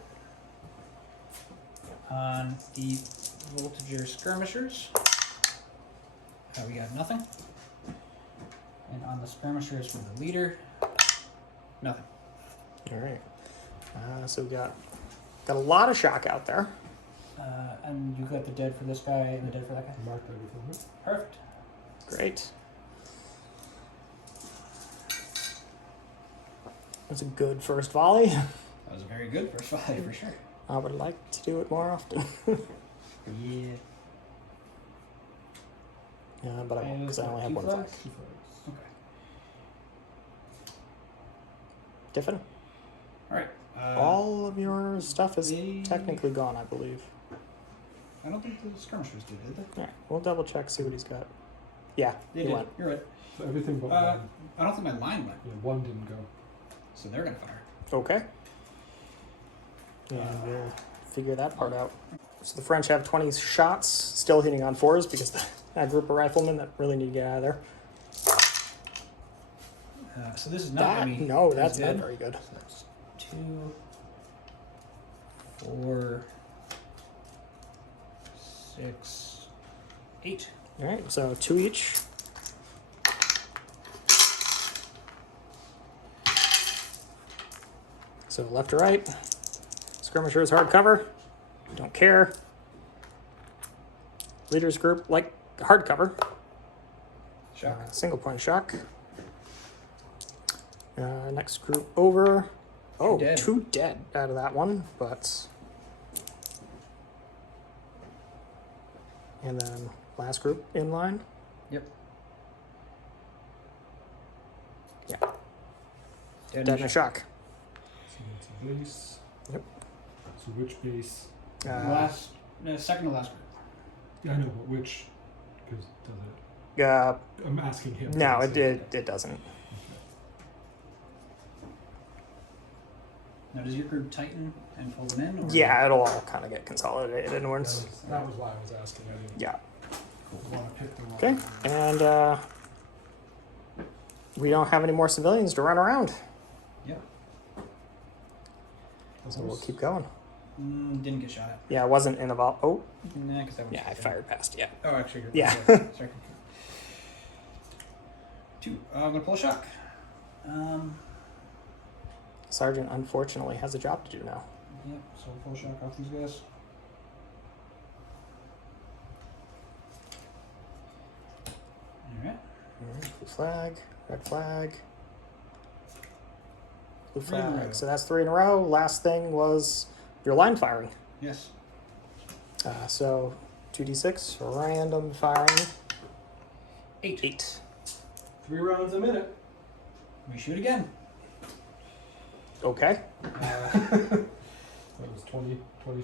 On the voltager skirmishers, we got nothing. And on the skirmishers for the leader, nothing. All right. So we got a lot of shock out there. And you got the dead for this guy and the dead for that guy. marked everything. Perfect. Great. That's a good first volley. That was a very good first volley for sure. I would like to do it more often. Yeah. But I won't because I only have 1 flag. flags? 2 flags. Okay. Tiffin, All right. all of your stuff is they- technically gone, I believe. I don't think the skirmishers did they? All right, we'll double check, see what he's got. Yeah, They he did. went. You're right. So everything but Uh, one. I don't think my line went, Yeah, 1 didn't go. so they're gonna fire. Okay. And we'll figure that part out. So the French have 20 shots, still hitting on 4s because that group of riflemen that really need to get out of there. So this is not gonna be. No, as that's not good. very good. So that's 2, 4, 6, 8. All right, so 2 each. So left to right. Skirmishers hard cover. Don't care. Leaders group like hard cover. Shock. Single point shock. Next group over. Oh, dead. 2 dead out of that one, but. And then last group in line. Yep. Yeah, Dead, dead in a shock. So that's a base. Yep. So which base? Second to last group. Yeah, I know, but which? Because does it? Uh, I'm asking him. no, does it doesn't. Now, does your group tighten and pull them in? Or? Yeah, it'll all kind of get consolidated That inwards. was why I was asking. I didn't Yeah. want to pick the wrong Okay, one. and we don't have any more civilians to run around, Yep. so we'll keep going. Didn't get shot at. Yeah, it wasn't in the vault. Oh, Nah, because that was. yeah, I fired past. Yeah. Oh, actually. Yeah. Sorry. 2. I'm gonna pull a shock. Sergeant unfortunately has a job to do now. Yep. So we'll pull a shock off these guys. All right. All right, flag, red flag, blue 3 in a row. flag. So that's 3 in a row. Last thing was your line firing. Yes. So 2d6 random firing. 8. 8. 3 rounds a minute. We shoot again. Okay. That was 20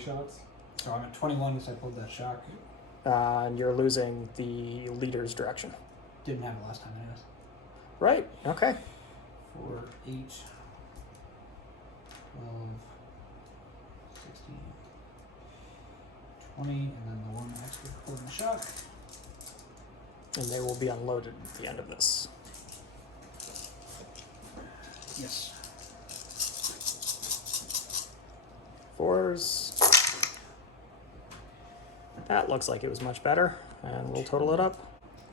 shots. So I'm at 21 because I pulled that shock. And you're losing the leader's direction. Didn't have it last time, anyways. Right. Okay. 4, 8, 12, 16, 20, and then the one extra pulling the shock. And they will be unloaded at the end of this. Yes. 4s. That looks like it was much better, and we'll total it up.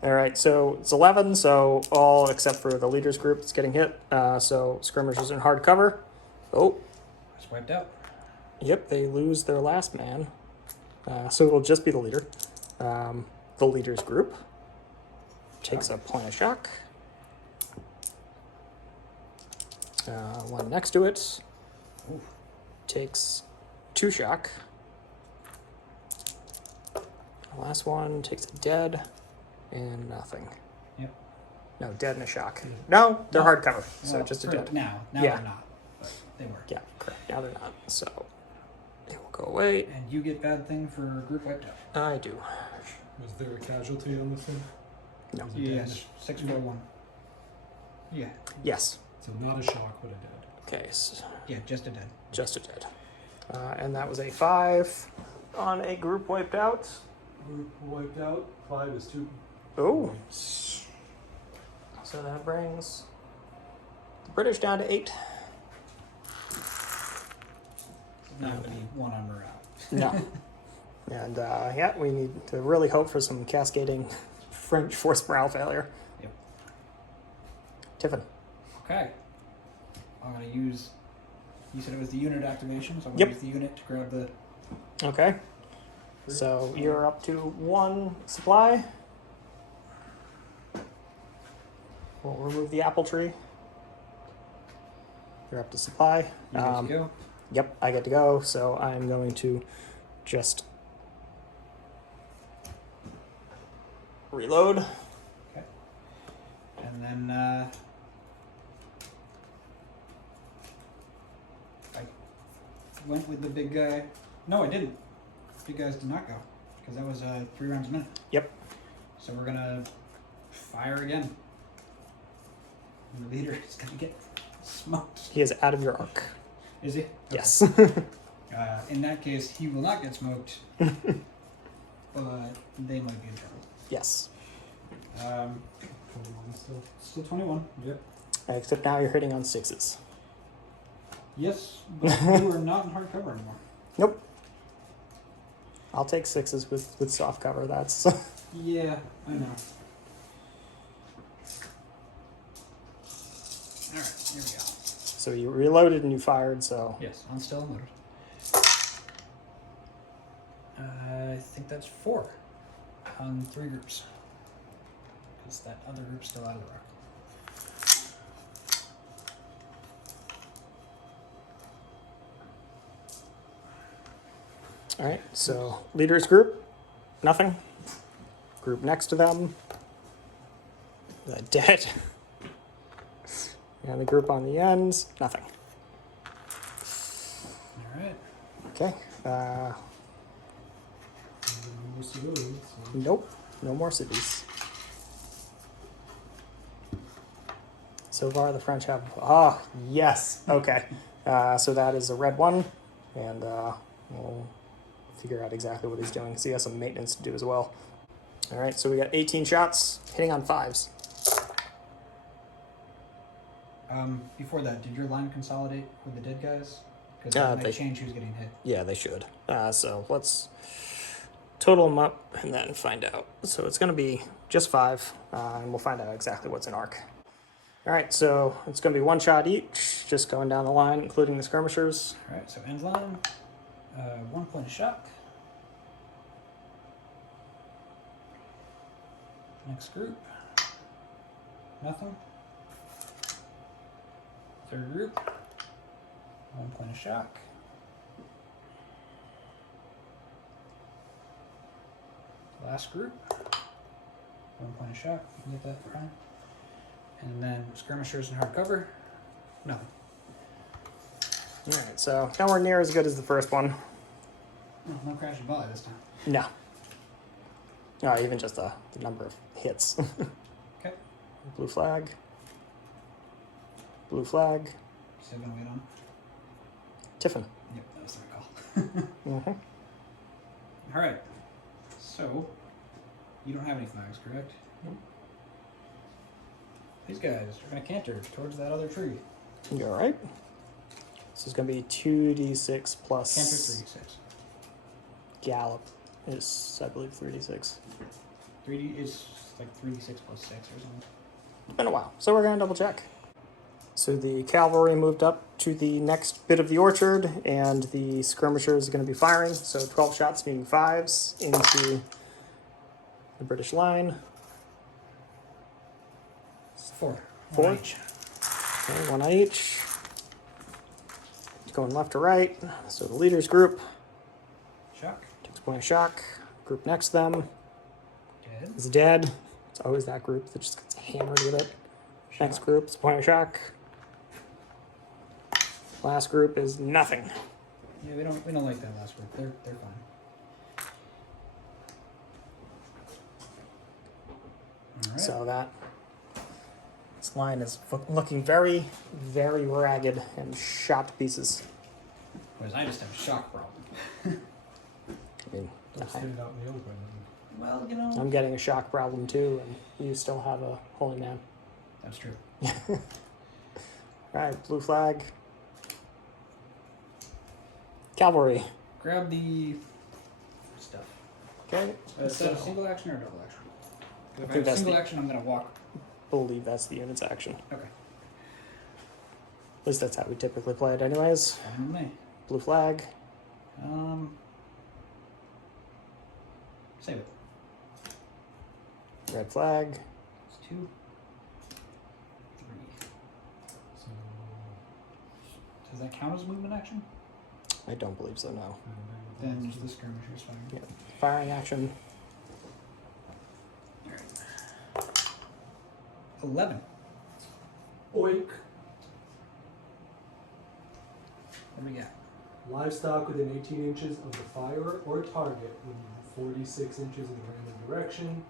All right, so it's 11, so all except for the leaders group is getting hit. So skirmishers in hard cover. Oh, Just wiped out. yep, they lose their last man. So it'll just be the leader. The leaders group takes a point of shock. One next to it Ooh. takes 2 shock. The last one takes a dead and nothing. Yep. No, dead and a shock. No, they're No. hard cover, so Well, just a for dead. Now Yeah. they're not, but they were. Yeah, correct. Now they're not, so they will go away. And you get bad thing for group wiped out. I do. Was there a casualty on this one? No. Was it Yes. damage? 641. Yeah. Yes. So not a shock, but a dead. Okay, so Yeah, just a dead. just a dead. And that was a 5 on a group wiped out. Group wiped out. 5 is 2. Oh. So that brings the British down to 8. Not gonna be one on morale. No. And yeah, we need to really hope for some cascading French force morale failure. Yep. Tiffin. Okay. I'm gonna use. You said it was the unit activation, so I'm Yep. gonna use the unit to grab the. Okay. So you're up to 1 supply. We'll remove the apple tree. You're up to supply. You guys go. Yep, I get to go, so I'm going to just reload. Okay. And then I went with the big guy. No, I didn't. Big guys did not go because that was 3 rounds a minute. Yep. So we're gonna fire again. And the leader is gonna get smoked. He is out of your arc. Is he? Okay. Yes. In that case, he will not get smoked. But they might be in trouble. Yes. 21 still. Still 21. Yep. Except now you're hitting on 6s. Yes, but you are not in hard cover anymore. Nope. I'll take 6s with soft cover. That's Yeah, I know. Alright, here we go. so you reloaded and you fired. So Yes, I'm still unloaded. I think that's 4 on 3 groups. Because that other group's still out of the rock. all right. So leaders group, nothing. Group next to them, dead. And the group on the ends, nothing. Alright. Okay. No civilians. So. Nope. No more cities. So far, the French have. Ah, yes. Okay. So that is a red one, and we'll figure out exactly what he's doing because he has some maintenance to do as well. All right. So we got 18 shots hitting on 5s. Before that, did your line consolidate with the dead guys? Because Yeah, that might they- change who's getting hit. Yeah, they should. So let's total them up and then find out. So it's going to be just 5, and we'll find out exactly what's in arc. All right, so it's going to be 1 shot each, just going down the line, including the skirmishers. Alright, so end line. 1 point of shock. Next group. Nothing. Third group. 1 point of shock. Last group. 1 point of shock. You can get that, Brian. And then skirmishers and hardcover. Nothing. Alright, so nowhere near as good as the first one. Oh, no crashing volley this time. No. Or even just the number of hits. Okay. Blue flag. Blue flag. Still gonna wait on. Tiffin. Yep, that was the recall. Mm-hmm. Alright. So, you don't have any flags, correct? Nope. These guys are going to canter towards that other tree. You alright? This is going to be 2d6 plus... Canter 3d6. Gallop is, I believe, 3d6. 3d is like 3d6 plus 6 or something. It's been a while, so we're going to double check. So the cavalry moved up to the next bit of the orchard, and the skirmishers are going to be firing. So 12 shots, meaning 5s, into the British line. 4. 4? One each. Okay, 1 on each. Going left to right. So the leaders group Shock. takes a point of shock. Group next to them Dead. is dead. It's always that group that just gets hammered with it. Shock. Next group is a point of shock. Last group is nothing. Yeah, we don't like that last group. They're fine. Alright. So this line is looking very, very ragged and shot to pieces. Whereas I just have a shock problem. I mean, Don't stand out in the open. Well, you know. I'm getting a shock problem too, and you still have a holy man. That's true. Alright, blue flag. Cavalry. Grab the stuff. Okay. Is that a single action or a double action? If I think have that's single the- action, I'm going to walk. Believe that's the unit's action. Okay. At least that's how we typically play it anyways. Fine with me. Blue flag. Save it. Red flag. It's 2, 3. So, Does that count as a movement action? I don't believe so, no. Then the skirmisher's fine. Yeah. Firing action. 11. Oink. What do we got? Livestock within 18 inches of the fire or target within 46 inches in a random direction.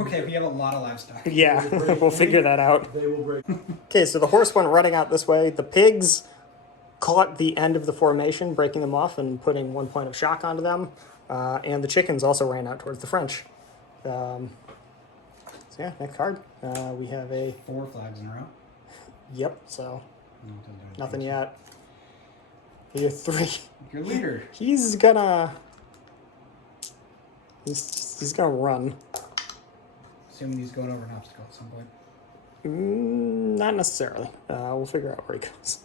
Okay, we have a lot of livestock. Yeah, we'll figure that out. They will break. Okay, so the horse went running out this way. The pigs caught the end of the formation, breaking them off and putting 1 point of shock onto them. And the chickens also ran out towards the French. So yeah, next card. We have a... 4 flags in a row. Yep, so No, it doesn't do anything. nothing yet. Here, 3. Your leader. He's gonna run. Assuming he's going over an obstacle at some point. Not necessarily. We'll figure out where he goes.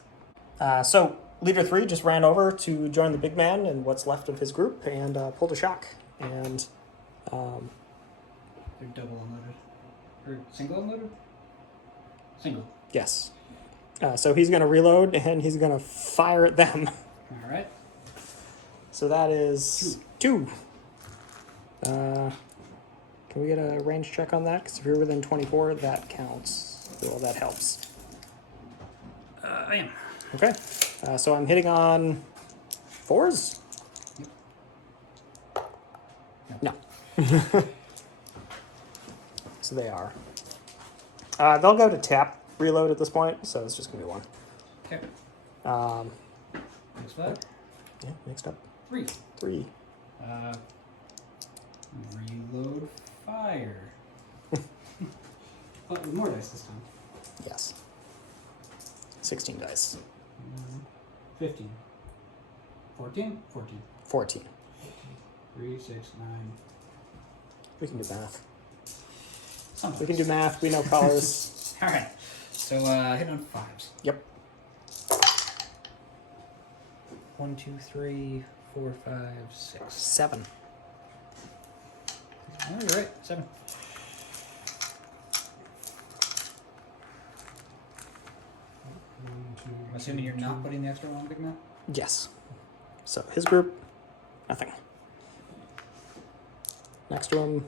So leader 3 just ran over to join the big man and what's left of his group and pulled a shock. And They're double unloaded. Or single unloaded? Single. yes. So he's going to reload and he's going to fire at them. Alright. So that is 2. Can we get a range check on that? Because if you're within 24, that counts. Well, that helps. I am. Okay. So I'm hitting on 4s? No. So they are. They'll go to tap reload at this point, so it's just going to be 1. Okay. Next flag. Yeah, next up. 3. 3. Reload fire. But with more dice this time. Yes. 16 dice. 15. 14? 14. 14. 3, 6, 9. We can do math. Sometimes. We can do math. We know colors. Alright. So hit on 5s. Yep. 1, 2, 3, 4, 5, 6. 7. Oh, you're right. 7. I'm assuming you're not putting the extra on big man? Yes. So his group, nothing. Next to him,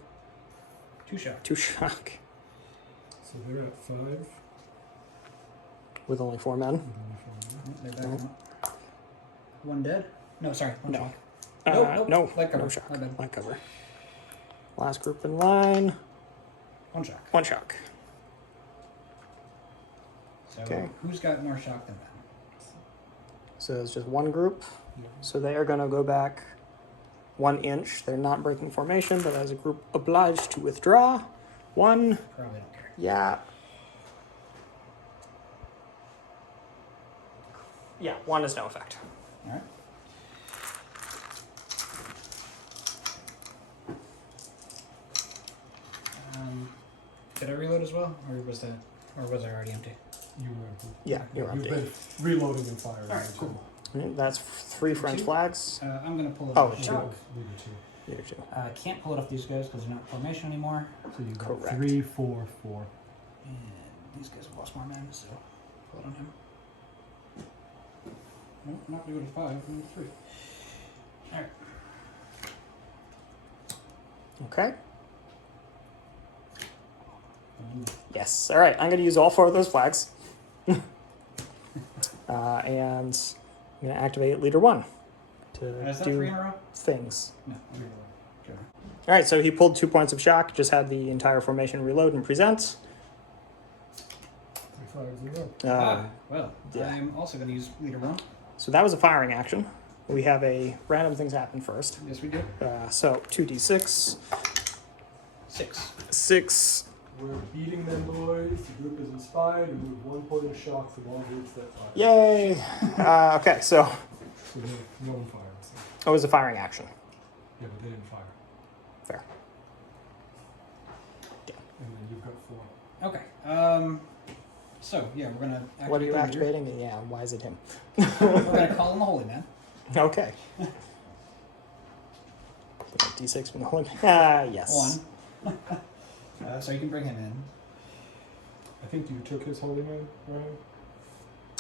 2 shock. 2 shock So they're at 5. with only 4 men. They're back out. 1 dead? No, sorry, 1 No. shock. No, Light cover. no shock. My bad. Light cover. Last group in line, 1 shock. 1 shock. So Okay. who's got more shock than Ben? So it's just 1 group. So they are going to go back 1 inch. They're not breaking formation, but as a group obliged to withdraw. 1. Probably don't care. Yeah. Yeah, 1 is no effect. Alright. Did I reload as well? Or was I already empty? You were empty. Yeah, you're You've empty. been reloading and firing. Alright, cool. That's 3 French Two? flags. I'm gonna pull it Oh, off. two. Shock. Leave it 2. Either 2. Can't pull it off these guys because they're not in formation anymore. So you got Correct. 3, 4, 4. And these guys have lost more men, so pull it on him. Nope, not gonna go to 5, I'm going to 3. Alright. Okay. Yes. All right. I'm going to use all 4 of those flags. And I'm going to activate leader 1 to Is that do 3 in a row? things. No, reload. Sure. All right. So he pulled 2 points of shock, just had the entire formation reload and present. 3 fires in a row. Well, yeah. I'm also going to use leader 1. So that was a firing action. We have a random things happen first. Yes, we do. So 2d6, 6. 6. We're beating them, boys. The group is inspired. We move 1 point of shock from all groups that fire. Yay. Okay. So So no one fired. So. it was a firing action. Yeah, but they didn't fire. Fair. And then you've got 4. Okay. So, yeah, we're going to activate What are you the leader. activating? Yeah. Why is it him? We're going to call him the Holy Man. Okay. D6 from the holy. Yes. 1. So you can bring him in. I think you took his holy man, Ryan.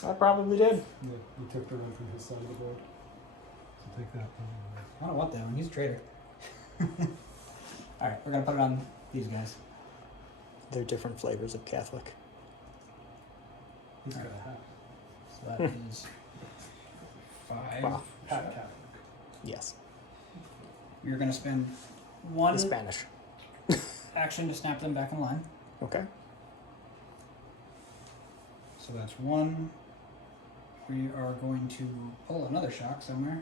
I probably did. Yeah, you took the one from his side of the board. So take that one. I don't want that one. He's a traitor. Alright, we're going to put it on these guys. They're different flavors of Catholic. He's got a hat. So that is 5. Wow. Hat Catholic. Yes. You're going to spend The 1 Spanish. action to snap them back in line. Okay. So that's 1. We are going to pull another shock somewhere.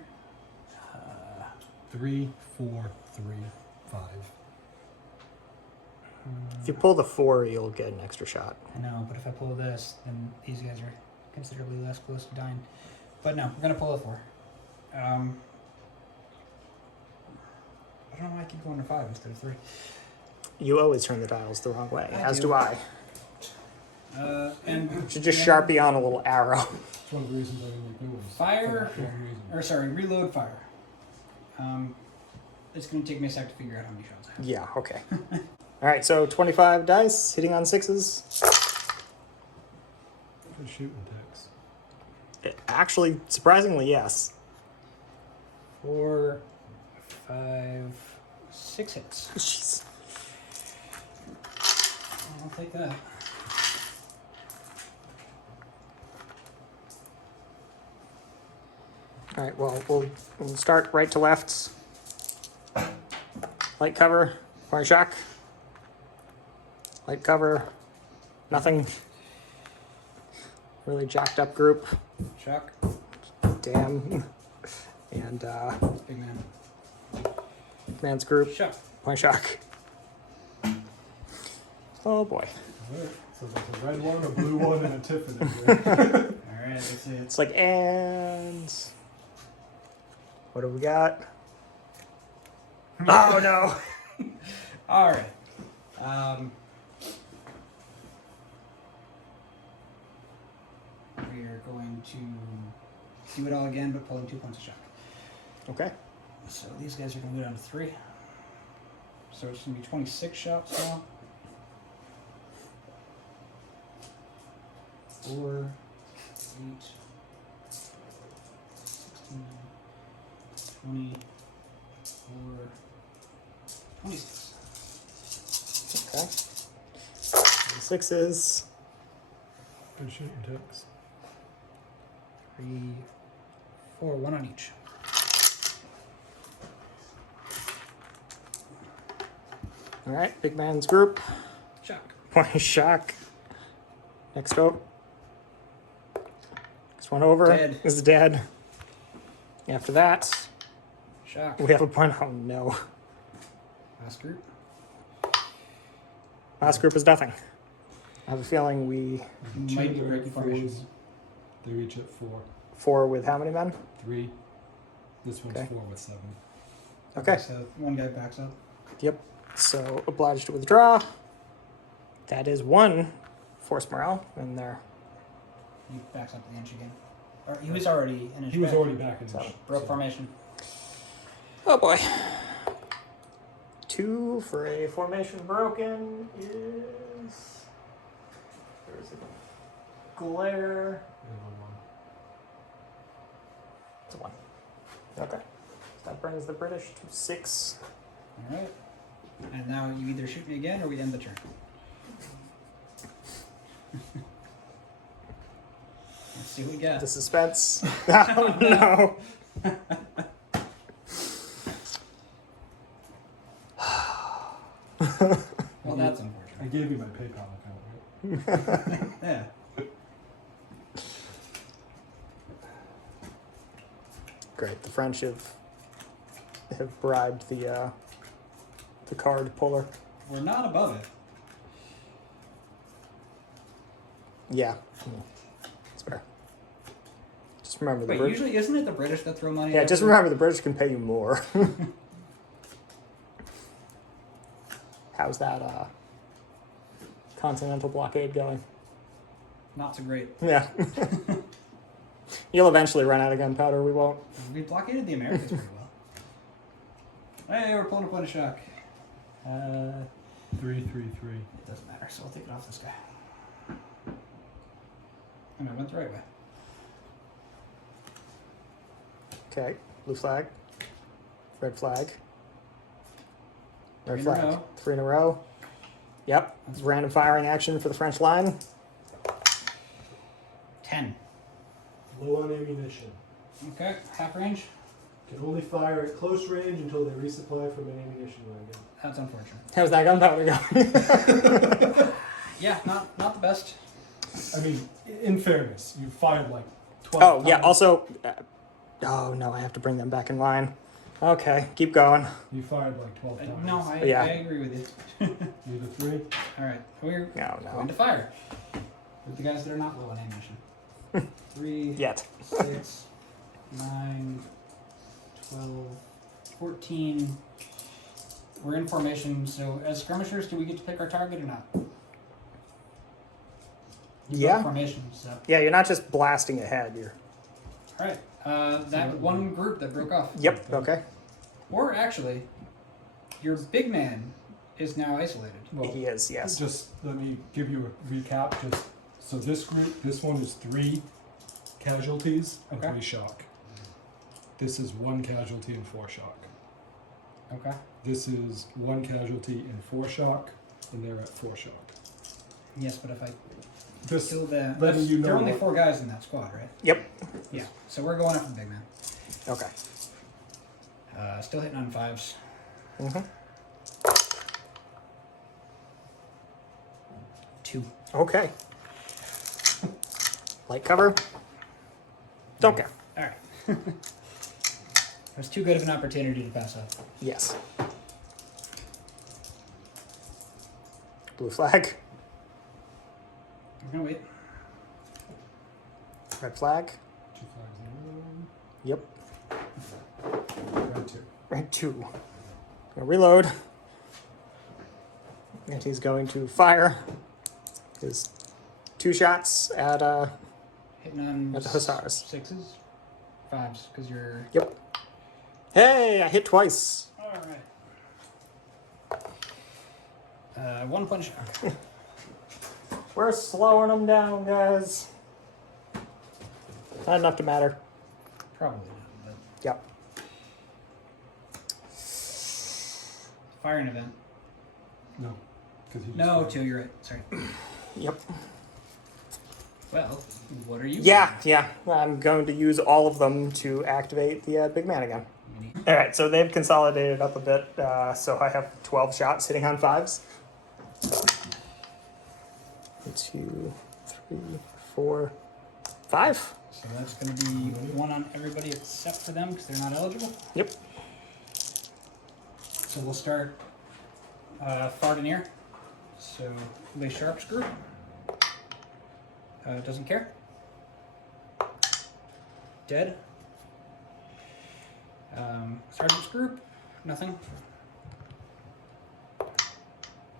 3, 4, 3, 5. If you pull the 4, you'll get an extra shot. I know, but if I pull this, then these guys are considerably less close to dying. But no, we're going to pull a 4. I don't know why I keep going to 5 instead of 3. You always turn the dials the wrong way, I as do. do I. And You should just Sharpie on a little arrow. It's one of the reasons I didn't make new ones. Fire, For that reason. or sorry, reload fire. It's going to take me a sec to figure out how many shots I have. Yeah, okay. All right, so 25 dice, hitting on 6s. For shooting decks. Actually, surprisingly, yes. 4, 5, 6 hits. Jeez. I'll take that. All right, well, we'll start right to left. Light cover, point shock. Light cover, nothing. Really jacked up group. Shock. Damn. And Big man. man's group, Shock. point shock. Oh boy. Alright, so there's a red one, a blue one, and a Tiffany. Right? Alright, let's see. It's like, and what do we got? Oh no. Alright. We are going to do it all again, but pulling 2 points of shock. Okay. So these guys are going to go down to 3. So it's going to be 26 shots now. 4, 8, 16, 24, 26. Okay. Sixes. Good shoot your ticks. 3, 4, 1 on each. All right, big man's group. Shock. One shock. Next up. Next one over Dead. is dead. After that, Shock. we have a point. Oh no. Last group. Last group is nothing. I have a feeling we Might be Two breaking fours. formations. They're each at 4. 4 with how many men? 3. This one's Okay. 4 with 7. Okay. So one guy backs up. Yep. So obliged to withdraw. That is 1 force morale in there. He backs up the inch again. Or he was already in his He was back. already back in So, the Broke formation. Oh boy. 2 for a formation broken is. There's a glare. It's a 1. Okay. So that brings the British to 6. Alright. And now you either shoot me again or we end the turn. Let's see what we got. The suspense. Oh no. Well, that's I unfortunate. gave you my PayPal account, right? Yeah. Great. The French have bribed the card puller. We're not above it. Yeah. It's fair. Just remember the Wait, British. usually isn't it the British that throw money Yeah, at just everything? remember the British can pay you more. How's that continental blockade going? Not so great. Yeah. You'll eventually run out of gunpowder. We won't. We blockaded the Americans pretty well. Hey, we're pulling a point of shock. 3, 3, 3. It doesn't matter, so I'll take it off this guy. And I went the right way. Okay. Blue flag. Red flag. Red 3 in a flag. row. 3 in a row. Yep. That's Random firing action for the French line. 10. Low on ammunition. Okay, half range. Can only fire at close range until they resupply from an ammunition wagon. That's unfortunate. How's that gunpowder going? Yeah, not the best. I mean, in fairness, you fired like 12 Oh, yeah. times. Also, oh no, I have to bring them back in line. Okay, keep going. You fired like 12 times. No, I Yeah. agree with you. You're the 3. Alright, we're No, going to fire. With the guys that are not low on ammunition. 3, Yet. 6, 9, 12, 14. We're in formation, so as skirmishers, do we get to pick our target or not? You Yeah. broke formation, so. Yeah, you're not just blasting ahead. You're. Alright, that one group that broke off. Yep. Okay. Or actually, your big man is now isolated. Well, He is. Yes. just let me give you a recap. Just so this group, this one is 3 casualties and Okay. 3 shock. This is 1 casualty and 4 shock. Okay. This is 1 casualty and 4 shock, and they're at 4 shock. Yes, but if I Just kill the... letting you know there are only what- 4 guys in that squad, right? Yep. Yeah. So we're going after the big man. Okay. Still hitting on 5s. Mhm. 2. Okay. Light cover. Don't care. Alright. It was too good of an opportunity to pass up. Yes. Blue flag. I'm gonna wait. Red flag. 2 flags in Yep. a row. Red 2. Red 2. Gonna reload. And he's going to fire his 2 shots at Hitting on At the hussars. 6s? 5s, because you're... Yep. Hey, I hit twice. Alright. 1 punch shock. We're slowing them down, guys. Not enough to matter. Probably not, Yep. but fire an event. No. Because he just No, fired. 2, you're right. Sorry. Yep. Well, what are you? Yeah. I'm going to use all of them to activate the big man again. All right, so they've consolidated up a bit. So I have 12 shots hitting on 5s. 2, 3, 4, 5. So that's going to be 1 on everybody except for them because they're not eligible. Yep. So we'll start far to near. So lay sharp screw. Doesn't care. Dead. Sergeant's group. Nothing.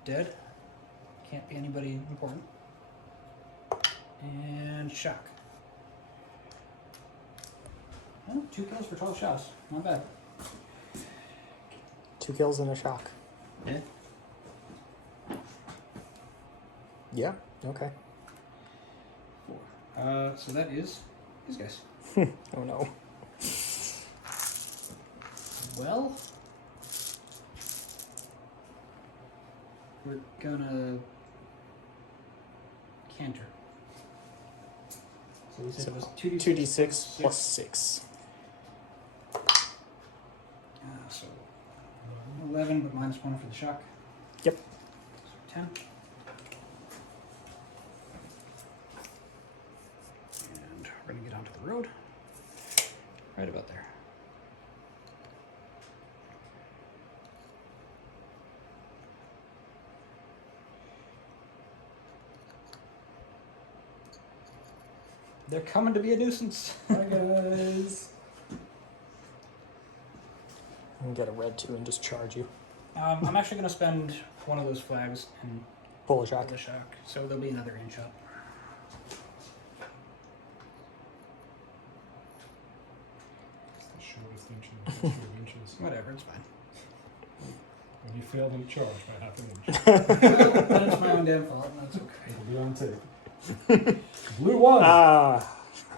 Dead. Can't be anybody important. And shock. Oh, 2 kills for 12 shots. Not bad. 2 kills and a shock. Yeah. Yeah, okay. 4. So that is these guys. Oh no. Well, we're gonna canter. So we said it was 2d6 plus 6. So 11, but minus 1 for the shock. Yep. So 10. And we're gonna get onto the road. Right about there. They're coming to be a nuisance. Hi guys. I can get a red 2 and just charge you. I'm actually going to spend one of those flags and Pull a shock. the shock, so there'll be another in shot. It's the shortest inch in the history of inches. Whatever, it's fine. When you failed in charge by half an inch. Well, then it's my own damn fault. That's okay. It'll be on tape. Blue 1. Ah,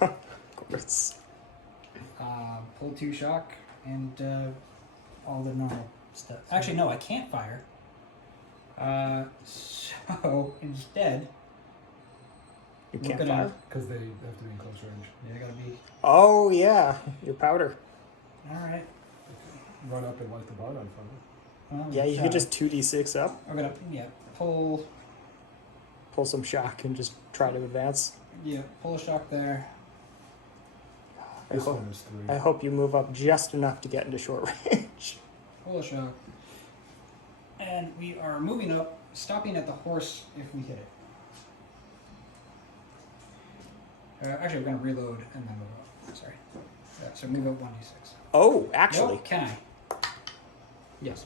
of course. Pull 2 shock and all the normal stuff. Actually, no, I can't fire. So instead, You We're can't gonna- fire. Because they have to be in close range. they gotta be. Oh yeah, your powder. All right. Run up and light the barn on fire. Well, Yeah, you try. could just 2d6 up, I'm gonna pull pull some shock, and just try to advance. pull a shock there. I This hope, one is 3. I hope you move up just enough to get into short range. Pull a shock. And we are moving up, stopping at the horse if we hit it. Actually, we're going to reload and then move up. Sorry. So move up 1d6. Oh, actually. Nope, can I? Yes.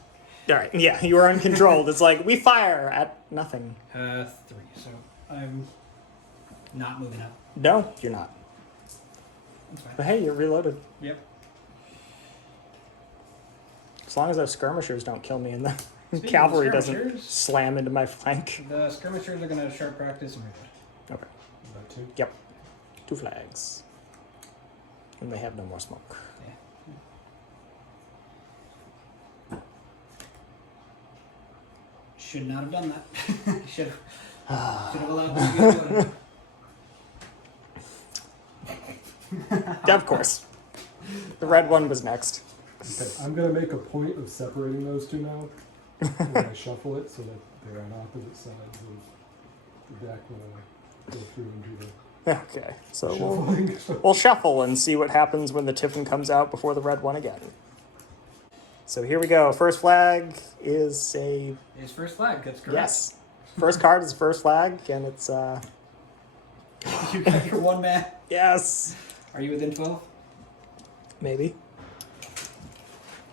All right. Yeah, you are uncontrolled. It's like we fire at nothing. 3. So I'm not moving up. No, you're not. That's fine. But hey, you're reloaded. Yep. As long as those skirmishers don't kill me and the Speaking cavalry of doesn't skirmishers, slam into my flank. The skirmishers are going to sharp practice and reload. Okay. About 2. Yep. 2 flags. And they have no more smoke. Yeah. Should not have done that. Should have allowed them to get reloaded. Of course. The red one was next. Okay, I'm going to make a point of separating those two now. When I shuffle it so that they're on opposite sides of the deck when I go through and do the Okay. So shuffling. we'll shuffle and see what happens when the Tiffin comes out before the red one again. So here we go. First flag is a His first flag, that's correct. yes. First card is first flag, and it's You got your one man. yes. Are you within 12? Maybe.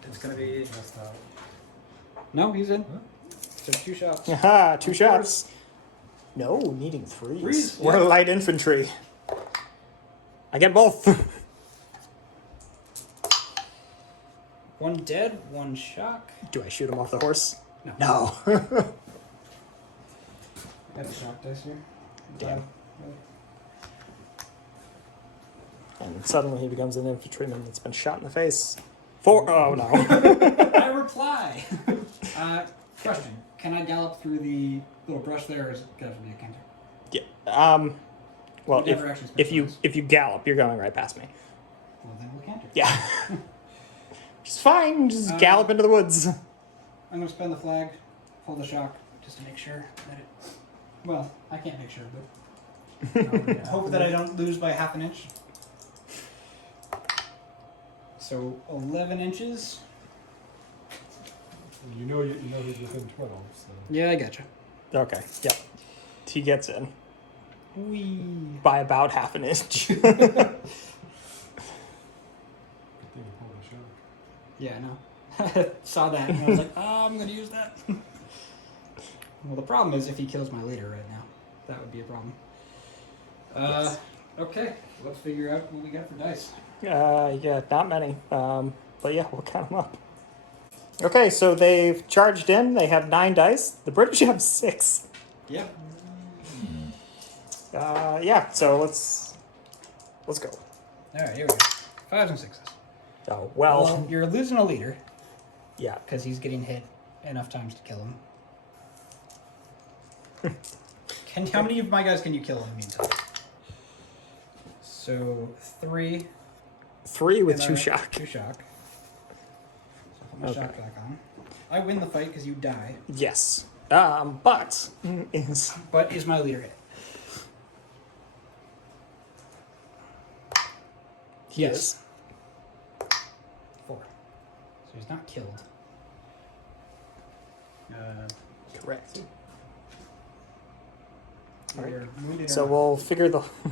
It's gonna be. Messed out. No, he's in. Huh? So 2 shots. Aha, 2 Of shots. No, needing 3s. Threes, We're yeah. light infantry. I get both. 1 dead, 1 shock. Do I shoot him off the horse? No. No. I got the shock dice here. Damn. And suddenly he becomes an infantryman that's been shot in the face. Oh no. I reply. Question: can I gallop through the little brush there, or is it gonna be a canter? Yeah. Well, We never actually if you specified. gallop, you're going right past me. Well, then we'll canter. Yeah. Just fine. Just gallop into the woods. I'm gonna spend the flag, pull the shock, just to make sure that it. Well, I can't make sure, but hope that I don't lose by half an inch. So 11 inches. You know he's within 12. So. Yeah, I gotcha. Okay. Yep. He gets in Wee. by about half an inch. Good thing you pulled the shot. Yeah, I know. Saw that and I was like, oh, I'm gonna use that. Well, the problem is if he kills my leader right now, that would be a problem. Yes. Okay, let's figure out what we got for dice. Yeah, not many. But yeah, we'll count them up. Okay, so they've charged in. They have 9 dice. The British have 6. Yeah. Yeah. So let's go. All right, here we go. 5s and 6s. Oh Well, well. you're losing a leader Yeah. because he's getting hit enough times to kill him. How many of my guys can you kill in the meantime? So 3. 3 with and 2 I- shock. 2 shock. So put my Okay. shock back on. I win the fight because you die. Yes. But is But is my leader hit? yes. 4. So he's not killed. Correct. We're wounded So enough.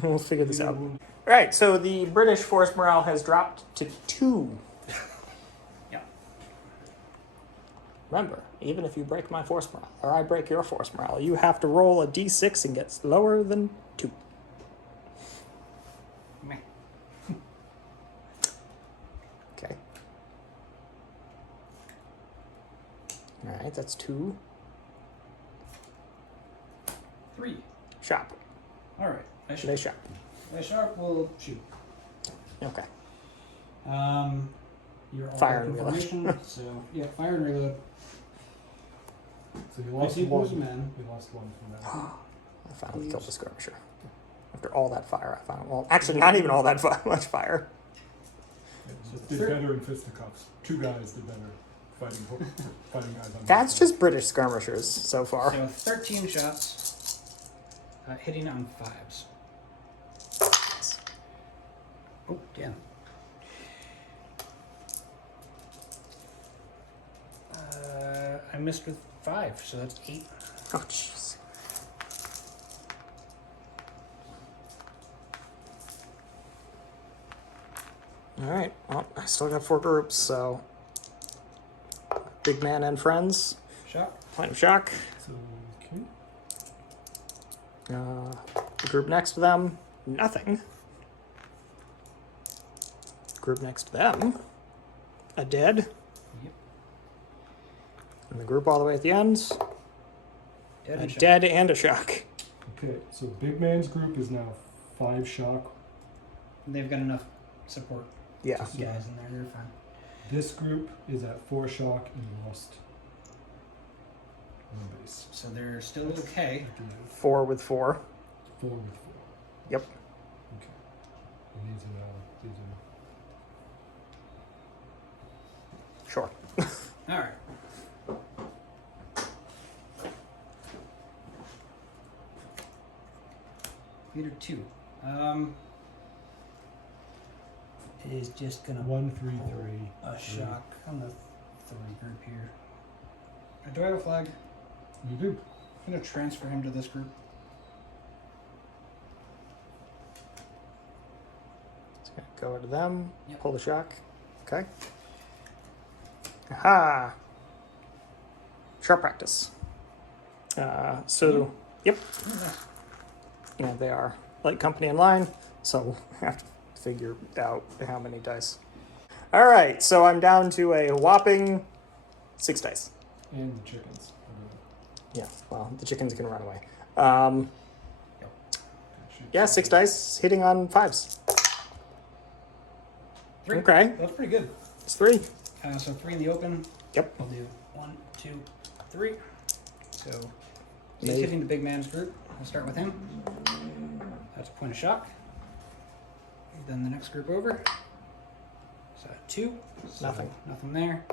we'll figure this out. All right. So the British force morale has dropped to 2. Yeah. Remember, even if you break my force morale, or I break your force morale, you have to roll a d6 and get lower than 2. Meh. Okay. All right, that's 2. 3. Shop. All right. I They should. shop. A sharp will shoot. Okay. You're all Fire out of and reload. information, so yeah, fire and reload. So you I lost see one. lose a man. You lost one from that. I finally killed the skirmisher. After all that fire, I found. Well, actually, not even all that much fire. Did better in fisticuffs. 2 guys did better fighting guys on. That's just British skirmishers so far. So 13 shots, hitting on 5s. Oh damn. I missed with 5, so that's 8. Oh, jeez. All right. Well, I still got 4 groups, so big man and friends. Shot. Point of shock. So, okay. The group next to them, nothing. Group next to them, a dead. Yep. And the group all the way at the end, Dead a and shot. dead and a shock. Okay, so big man's group is now 5 shock. They've got enough support Yeah. guys in there. They're fine. This group is at 4 shock and lost 1 base. So they're still okay. 4 with 4. 4 with 4. Yep. Okay. And these are now. Sure. All right. Leader 2. Is just gonna 1, 3, 3. a shock on the 3 group here. Do I have a flag? You do. I'm gonna transfer him to this group. Just gonna go to them, Yep. pull the shock. Okay. Aha! Sharp practice. So, yep. Yeah, they are light company in line, so we'll have to figure out how many dice. All right, so I'm down to a whopping 6 dice. And the chickens. Yeah, well, the chickens can run away. Shoot. Yeah, 6 dice, hitting on 5s. 3. Okay. That's pretty good. It's 3. So 3 in the open. Yep. I'll do 1, 2, 3. So he's Maybe. hitting the big man's group. I'll start with him. That's a point of shock. Then the next group over. So 2. So Nothing. Nothing there.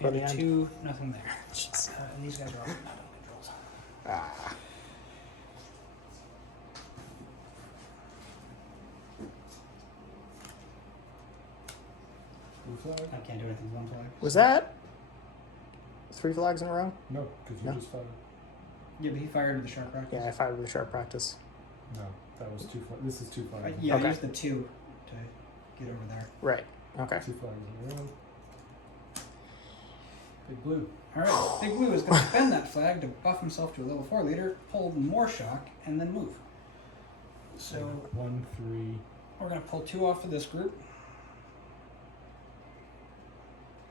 By And the a end. 2. Nothing there. Jeez. And these guys are all not only rolls. Ah. Blue flag? I can't do anything with 1 flag. Was that 3 flags in a row? No, because you No. just fired. Yeah, but he fired with the sharp practice. Yeah, I fired with a sharp practice. No, that was 2 flags. This is 2 flags. Yeah, Okay. I used the 2 to get over there. Right. Okay. 2 flags in a row. Big blue. Alright, Big Blue is going to spend that flag to buff himself to a level 4 leader, pull more shock, and then move. So 1, 3. we're going to pull 2 off of this group.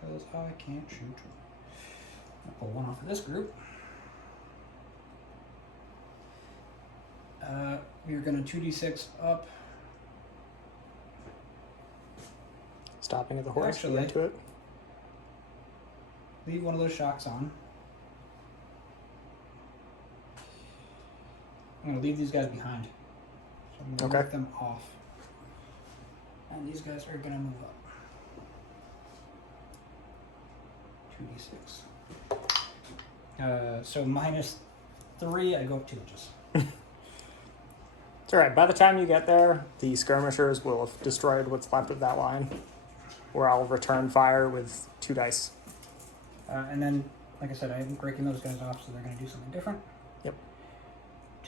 Because I can't shoot. I'll pull 1 off of this group. We're going to 2d6 up. Stopping at the horse. Actually- We're into it. Leave one of those shocks on. I'm going to leave these guys behind. So I'm going to Okay. move them off. And these guys are going to move up. 2d6. So -3, I go up 2 inches. It's alright. By the time you get there, the skirmishers will have destroyed what's left of that line. Where I'll return fire with 2 dice. And then, like I said, I'm breaking those guys off, so they're going to do something different. Yep.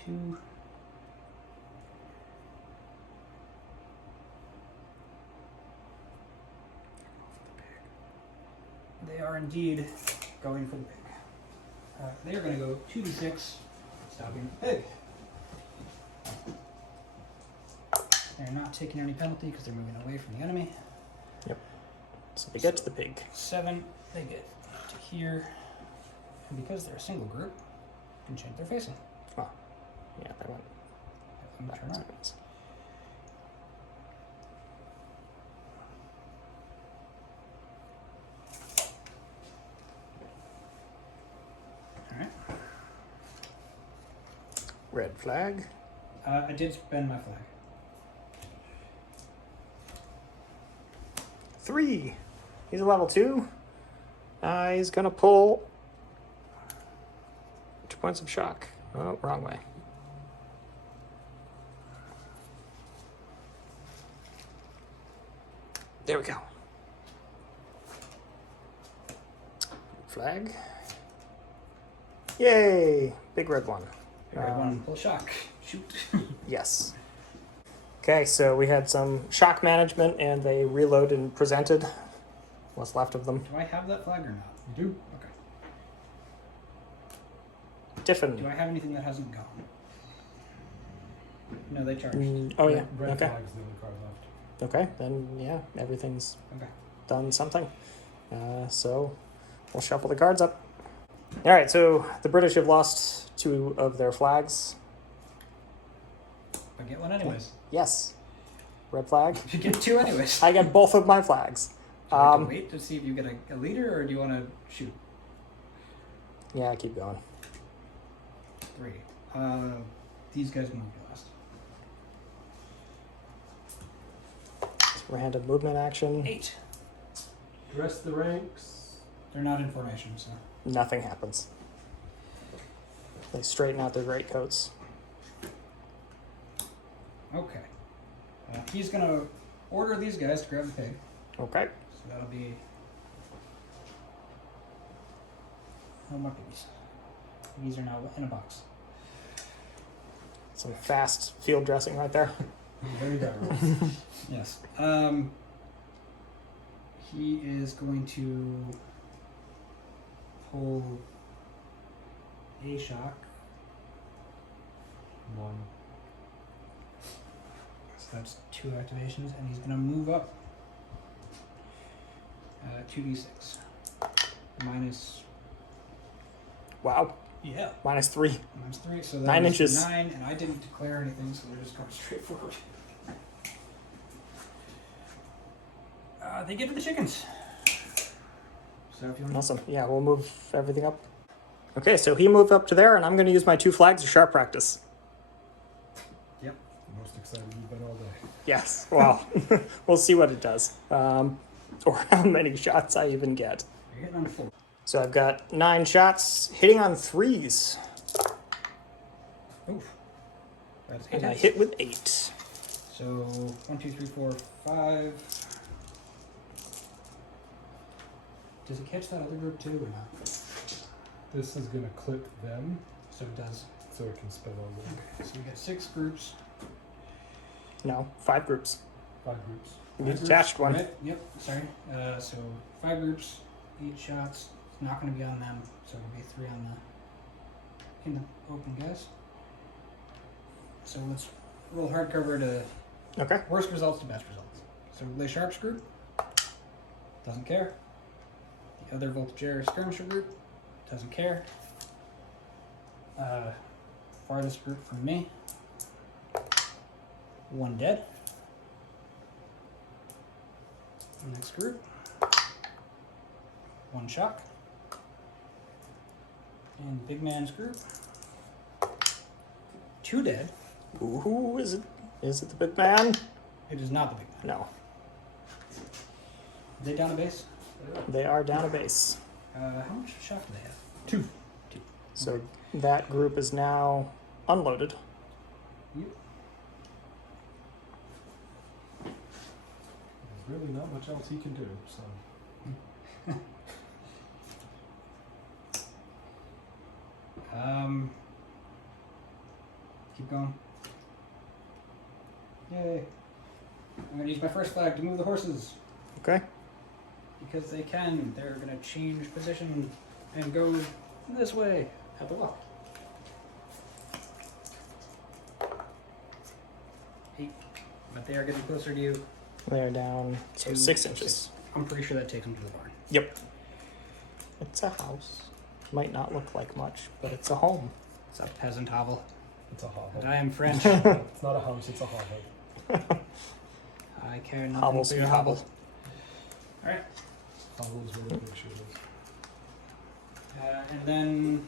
2. They are indeed going for the pig. They are going to go 2d6, stopping the pig. They're not taking any penalty because they're moving away from the enemy. So they get to the pig. 7, they get to here. And because they're a single group, they can change their facing. Oh. Yeah, they went Let me turn on. backwards. Alright. Red flag. I did spend my flag. 3. He's a level 2. He's gonna pull 2 points of shock. Oh, wrong way. There we go. Flag. Yay! Big red one. Everyone pull shock. Shoot. Yes. Okay, so we had some shock management and they reloaded and presented what's left of them. Do I have that flag or not? You do? Okay. Tiffin. Do I have anything that hasn't gone? No, they charged. Oh, yeah. Red Okay. flag's the only card left. Okay, then yeah, everything's Okay. done something. So we'll shuffle the cards up. All right, so the British have lost 2 of their flags. I get one anyways. Yes. Red flag. You get 2 anyways. I get both of my flags. Do I have to wait to see if you get a leader, or do you want to shoot? Yeah, keep going. 3. These guys moved last. Random movement action. 8. Dress the ranks. They're not in formation, so. Nothing happens. They straighten out their greatcoats. Okay. He's going to order these guys to grab the pig. Okay. So that'll be. No more piggies. Piggies are now in a box. Some fast field dressing right there. Very barrel. Yes. He is going to pull a shock. 1. So that's 2 activations, and he's going to move up. 2d6. Minus. Wow. Yeah. -3. Minus 3, so that 9 was inches. 9, and I didn't declare anything, so they're just going straight forward. They get to the chickens. So if you want Awesome. Yeah, we'll move everything up. Okay, so he moved up to there, and I'm going to use my 2 flags of sharp practice. Yep. The most excited you've been all day. Yes. Well, we'll see what it does, or how many shots I even get. You're hitting on 4. So I've got 9 shots, hitting on 3s, Oof. That's 8 and I hits. hit with 8. So 1, 2, 3, 4, 5. Does it catch that other group too or not? This is gonna clip them, So it does. so it can spill over. Okay, so we got 6 groups. No, 5 groups. 5 groups. You 5 detached groups. one. Right, yep, sorry. So 5 groups, 8 shots. It's not going to be on them, so it'll be 3 on in the open guys. So let's roll hardcover to Okay. worst results to best results. So Lay Sharps group doesn't care. The other Voltaire skirmisher group doesn't care. Farthest group from me, 1 dead. Next group, 1 shock. And big man's group, 2 dead. Ooh, is it? Is it the big man? It is not the big man. No, Are they down a base? they are down a base. How much shock do they have? 2. So that group is now unloaded. Yep. There's really not much else he can do, so. Keep going. Yay. I'm gonna use my first flag to move the horses. Okay. Because they can. They're gonna change position and go this way. Have a look. 8. But they are getting closer to you. They are down so 2, 6 inches. I'm pretty sure that takes them to the barn. Yep. It's a house. Might not look like much, but it's a home. It's a peasant hovel. It's a hovel. And I am French. It's not a house, it's a hovel. I care nothing Hobble, for sweet your hobble. hobble. Alright. Hovel is where the big shit is. And then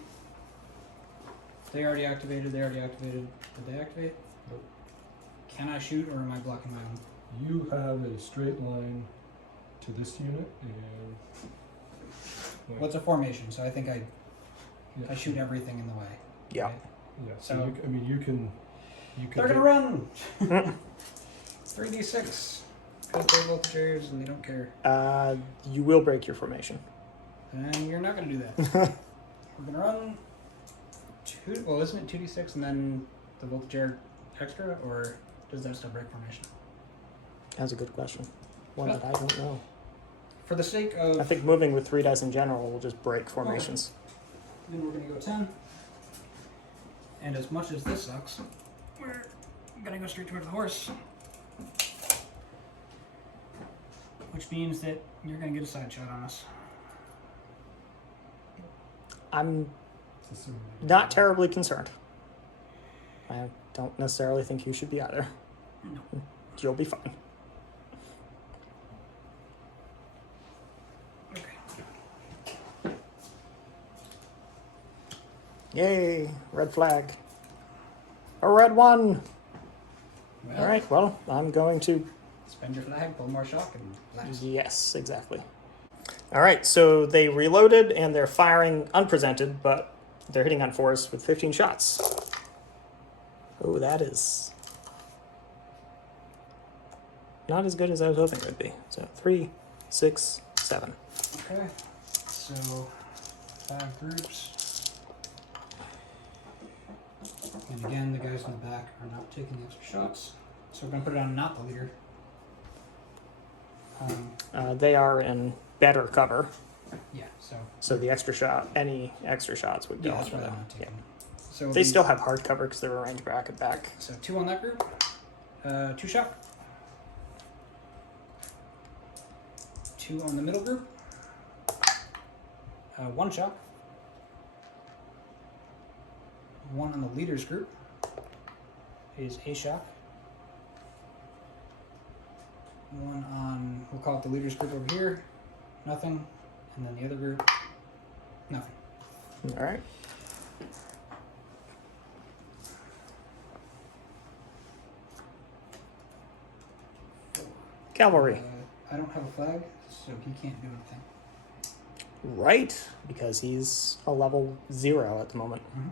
they already activated. Did they activate? Nope. Can I shoot or am I blocking my own? You have a straight line to this unit and. What's a formation? So I think I Yeah. shoot everything in the way. Yeah. right? Yeah, So- so you can. They're gonna run! 3d6. Because they're Voltaires and they don't care. You will break your formation. And we're not gonna do that. We're gonna run 2. Well, isn't it 2d6 and then the Voltaire extra? Or does that still break formation? That's a good question. One that I don't know. For the sake of. I think moving with 3 dice in general will just break formations. Then we're gonna go 10. And as much as this sucks, we're gonna go straight toward the horse. Which means that you're gonna get a side shot on us. I'm It's assuming they- not terribly concerned. I don't necessarily think you should be either. No. You'll be fine. Okay. Yay, red flag. A red one! Well, All right, well, I'm going to. spend your flag, pull more shock, and blast. Yes, exactly. All right, so they reloaded and they're firing unpresented, but they're hitting on 4s with 15 shots. Oh, that is not as good as I was hoping it would be. So 3, 6, 7. Okay. So 5 groups. And again, the guys in the back are not taking the extra shots. So we're gonna put it on not the leader. They are in better cover, Yeah, so so the extra shot, any extra shots would go yeah, that's for why I'm them. not Yeah. taking. So They the- still have hard cover because they're a range bracket back. So 2 on that group. 2 shock. 2 on the middle group. 1 shock. 1 on the leaders group is a shock. One on, we'll call it the leaders group over here. Nothing. And then the other group, nothing. All right. Cavalry. I don't have a flag, so he can't do anything. Right, because he's a level 0 at the moment. Mhm.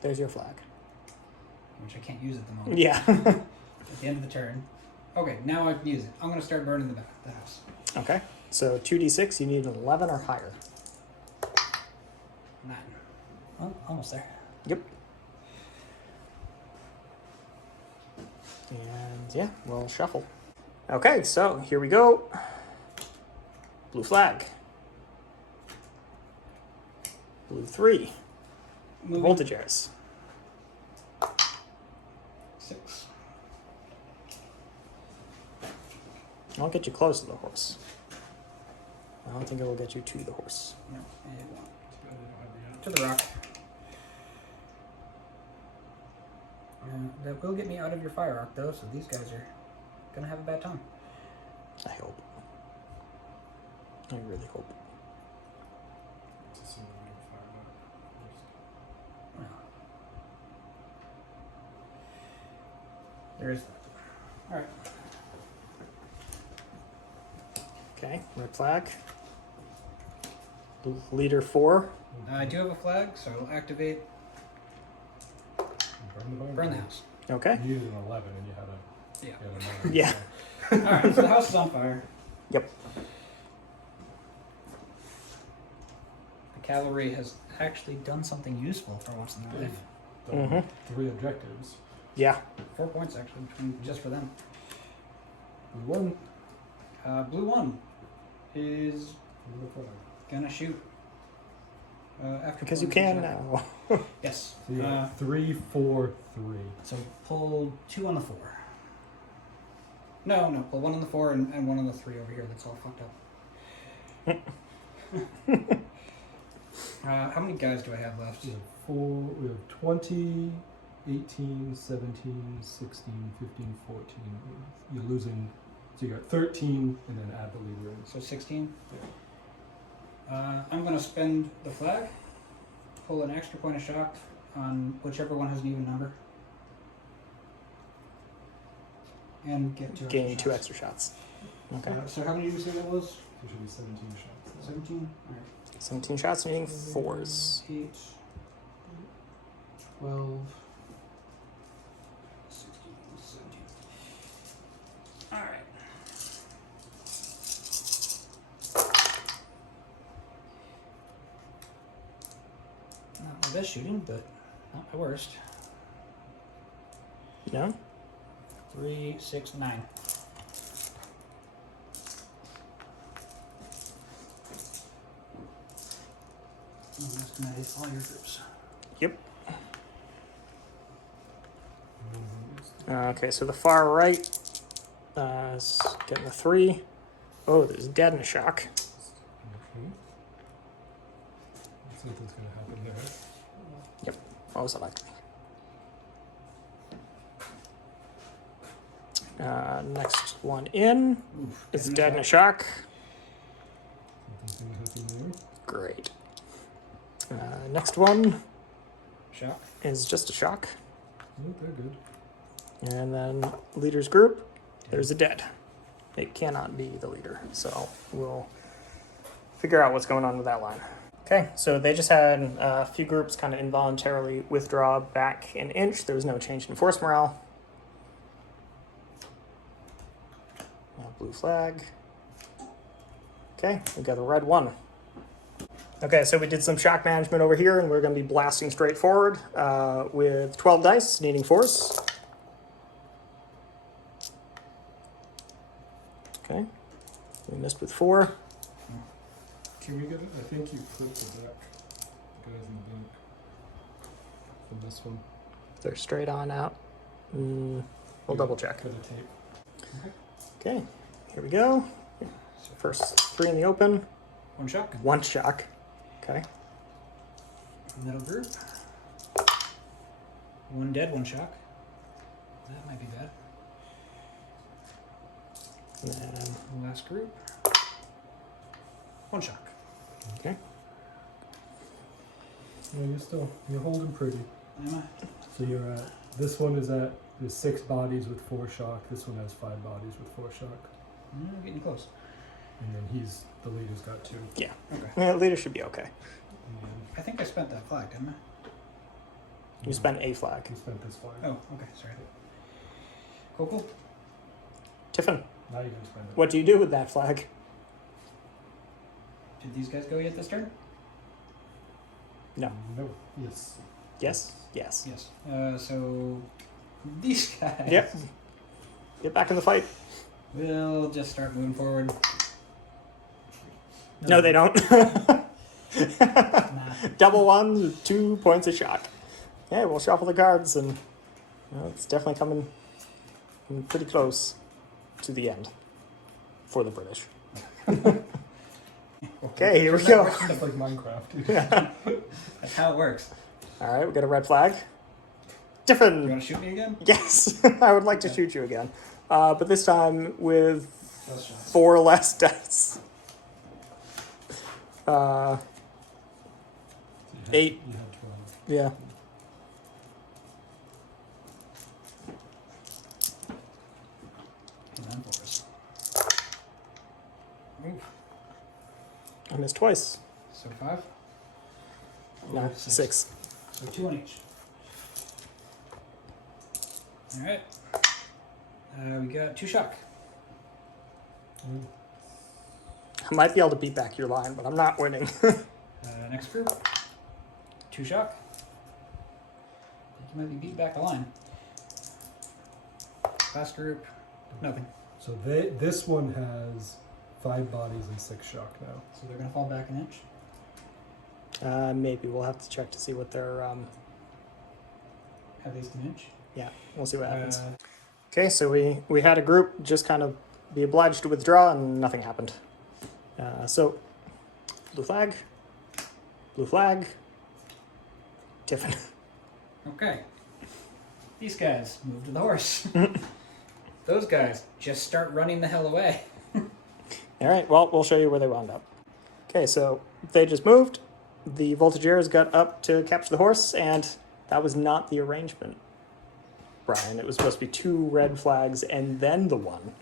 There's your flag. Which I can't use at the moment. Yeah. At the end of the turn. Okay, now I can use it. I'm going to start burning the house. Okay. So 2d6, you need an 11 or higher. 9. Well, almost there. Yep. And yeah, we'll shuffle. Okay, so here we go. Blue flag. Blue 3. Moving. Voltage airs. 6. I'll get you close to the horse. I don't think it will get you to the horse. No, it won't. To the rock. That will get me out of your fire arc, though, so these guys are going to have a bad time. I hope. I really hope. Well, there is that. Alright. Okay, red flag. Leader 4. I do have a flag, so I'll activate burn the house. Okay. You used an 11 and you had a, Yeah. you had a 9. Yeah. Alright, so the house is on fire. Yep. The cavalry has actually done something useful for once in their life. Done 3 objectives. Yeah. 4 points, actually, just for them. Blue 1. Blue 1 is Blue 5. gonna shoot. After Because you pulling can the now. shot. Yes. So you got 3, 4, 3. So pull 2 on the 4. No, pull 1 on the 4 and 1 on the 3 over here. That's all fucked up. How many guys do I have left? We have 20, 18, 17, 16, 15, 14. You're losing, so you got 13 and then add the leader in. So 16? I'm going to spend the flag, pull an extra point of shock on whichever one has an even number, and get 2 Gain 2 extra shots. extra shots. Okay. So how many did you say that was? There should be 17 shots. 17? Alright. 17 shots, meaning 4s. 8, 12, 16, 17. Alright. Not my best shooting, but not my worst. No? 3, 6, 9. I'm just gonna hit all your groups. Yep. Okay, so the far right is getting a 3. Oh, there's a dead and a shock. Okay. Something's going to happen there. Yep, most likely. Next one in is Dead dead and and a a shock. Something's going to happen there. Great. Next one Shock. is just a shock. Oh, they're good. And then leader's group, there's a dead. It cannot be the leader, so we'll figure out what's going on with that line. Okay, so they just had a few groups kind of involuntarily withdraw back an inch. There was no change in force morale. Blue flag. Okay, we got the red 1. Okay, so we did some shock management over here, and we're going to be blasting straight forward with 12 dice, needing force. Okay, we missed with 4. Can we get it? I think you flipped the deck. The guys in the bank. From this one. They're straight on out. We'll double check. For the tape. Okay, here we go. First 3 in the open. 1 shock. 1 shock. Okay. Middle group. 1 dead, 1 shock. That might be bad. And then, Last group. 1 shock. okay. Yeah, you're holding pretty. Am I? So you're at, this one is at, there's 6 bodies with 4 shock. This one has 5 bodies with 4 shock. Getting close. And then the leader's got 2. Yeah. Okay. Yeah, leader should be okay. And I think I spent that flag, didn't I? You spent a flag. You spent this flag. Oh, okay. Sorry. Cool. Tiffin, Now you can spend it. what do you do with that flag? Did these guys go yet this turn? No. No. Yes. Yes? Yes. Yes. So these guys. Yep. Get back in the fight. We'll just start moving forward. No, they don't. Nah. Double ones with 2 points of shock. Yeah, we'll shuffle the cards, and it's definitely coming pretty close to the end for the British. Okay, here we go. It's like Minecraft. Yeah. That's how it works. All right, we got a red flag. You Tiffin, want to shoot me again? yes, I would like to shoot you again, but this time with Those shots. 4 less dice. So 8. You had 12. Yeah. And then 4s. Oof. I missed twice. So 5? No, Or 6. So 2 on each. Alright. We got 2 shock. Mm. I might be able to beat back your line, but I'm not winning. Next group. 2 shock. You might be beat back the line. Last group. Nothing. So this one has 5 bodies and 6 shock now. So they're going to fall back an inch. Maybe we'll have to check to see what their At least an inch. yeah, we'll see what happens. Uh, Okay, so we had a group just kind of be obliged to withdraw, and nothing happened. So blue flag, Tiffin. Okay. These guys move to the horse. Those guys just start running the hell away. All right, well, we'll show you where they wound up. Okay, so they just moved. The Voltigeurs got up to capture the horse, and that was not the arrangement, Brian. It was supposed to be 2 red flags and then the 1.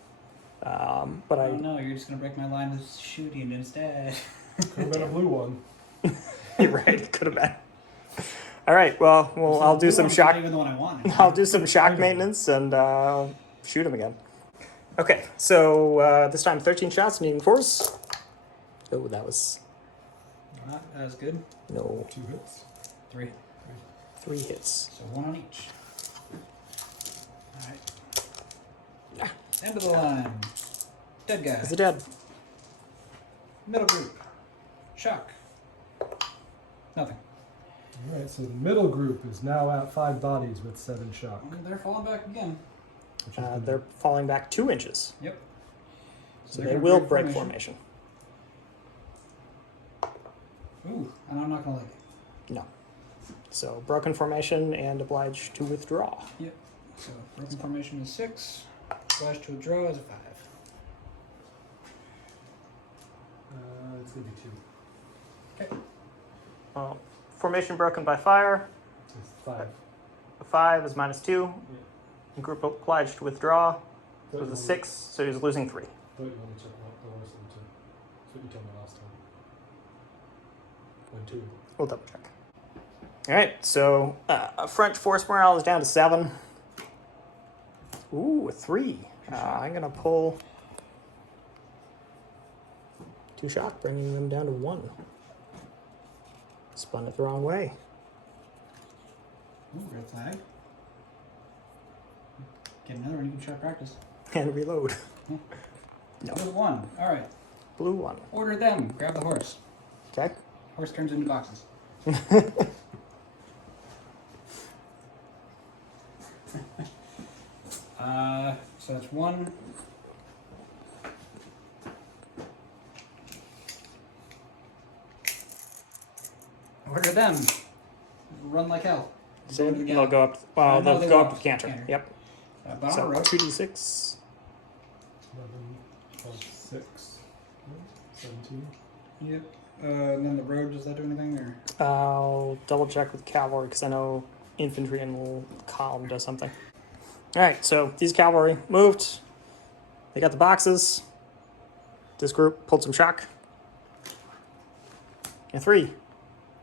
But Oh no, you're just gonna break my line with shooting instead. Could have been a blue one. You're right, it could have been. All right, well, So I'll the do blue some one's shock. not even the one I wanted. I'll do some shock maintenance and shoot him again. Okay, so this time 13 shots, needing force. Oh, that was Not as good. no 2 hits. 3. 3 hits. So 1 on each. Alright. End of the line. Dead guy. Is it dead? Middle group. Shock. Nothing. Alright, so the middle group is now at 5 bodies with 7 shock. And they're falling back again. Which is gonna- They're falling back 2 inches, Yep. so they're they gonna will break formation. Ooh, and I'm not gonna like it. No. So broken formation and obliged to withdraw. Yep. So broken formation is 6. Flash to withdraw is a 5. It's gonna be 2. Okay. Formation broken by fire. It's 5. A 5 is -2. Group obliged to withdraw. So Thought it's a you 6, so he's losing 3. Thought you wanted to check out the horse and 2. That's what you told me last time. When 2. We'll double check. All right, so French force morale is down to 7. Ooh, a 3. I'm gonna pull 2 shock, bringing them down to 1. Spun it the wrong way. Ooh, red flag. Get another one, you can try practice. And reload. No. Blue 1. Alright. Blue 1. Order them. Grab the horse. Okay. Horse turns into boxes. So that's 1. Order them. Run like hell. So Go into the they'll gallop. go up. Well, No, they'll they go won't. up with canter. Canter. Yep. But on So a road. 2d6. 11, 12, 6, 17. Yep. And then the road, does that do anything? Or I'll double check with cavalry because I know infantry and little column does something. All right, so these cavalry moved. They got the boxes. This group pulled some shock. And 3.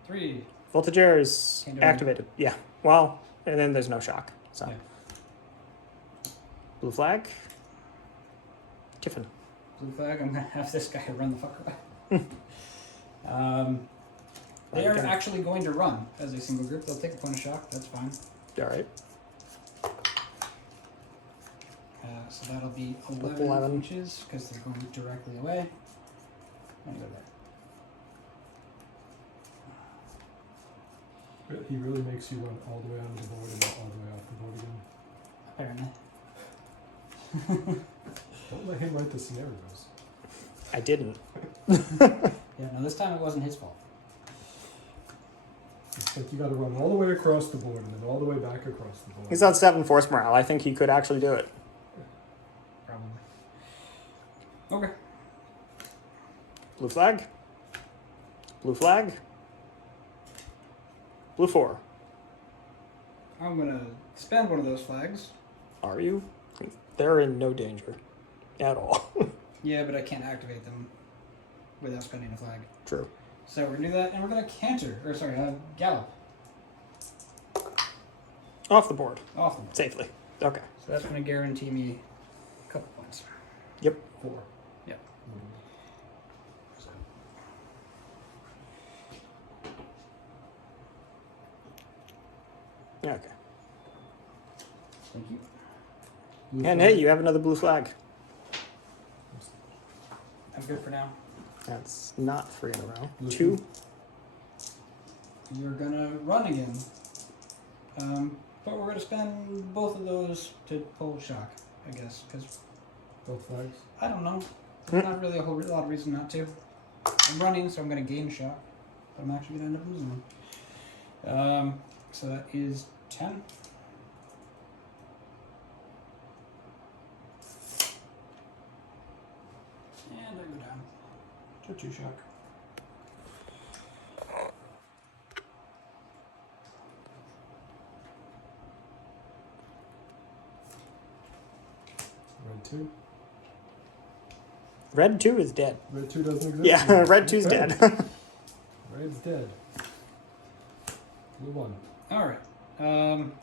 3. Voltigeurs Can't do activated. Yeah. Well, and then there's no shock. So Yeah. blue flag. Tiffin. Blue flag. I'm gonna have this guy run the fuck away. They are actually going to run as a single group. They'll take a point of shock. That's fine. All right. So that'll be 11 inches because they're going directly away. I'm gonna go there. He really makes you run all the way onto the board and not all the way off the board again. Apparently. Don't let him write the scenarios. I didn't. Yeah, no, this time it wasn't his fault. It's like you got to run all the way across the board and then all the way back across the board. He's on 7 force morale. I think he could actually do it. Probably. Okay. Blue flag. Blue flag. Blue 4. I'm gonna spend one of those flags. Are you? They're in no danger at all. Yeah, but I can't activate them without spending a flag. True. So we're gonna do that, and we're gonna gallop Off the board. off the board. Safely. Okay. So that's gonna guarantee me a couple points. Yep. 4. Yep. So, Okay. Thank you. blue And flag. hey, you have another blue flag. I'm good for now. That's not 3 in a row. Blue 2. You're gonna run again. But we're gonna spend both of those to pull shock, I guess, because Both flags. I don't know. There's not really a whole lot of reason not to. I'm running, so I'm gonna gain shock, but I'm actually gonna end up losing one. So that is 10. And I go down to 2 shock. Red 2. Red 2 is dead. Red 2 doesn't exist. Yeah, anymore. red 2's Okay. dead. Red's dead. Blue 1. All right.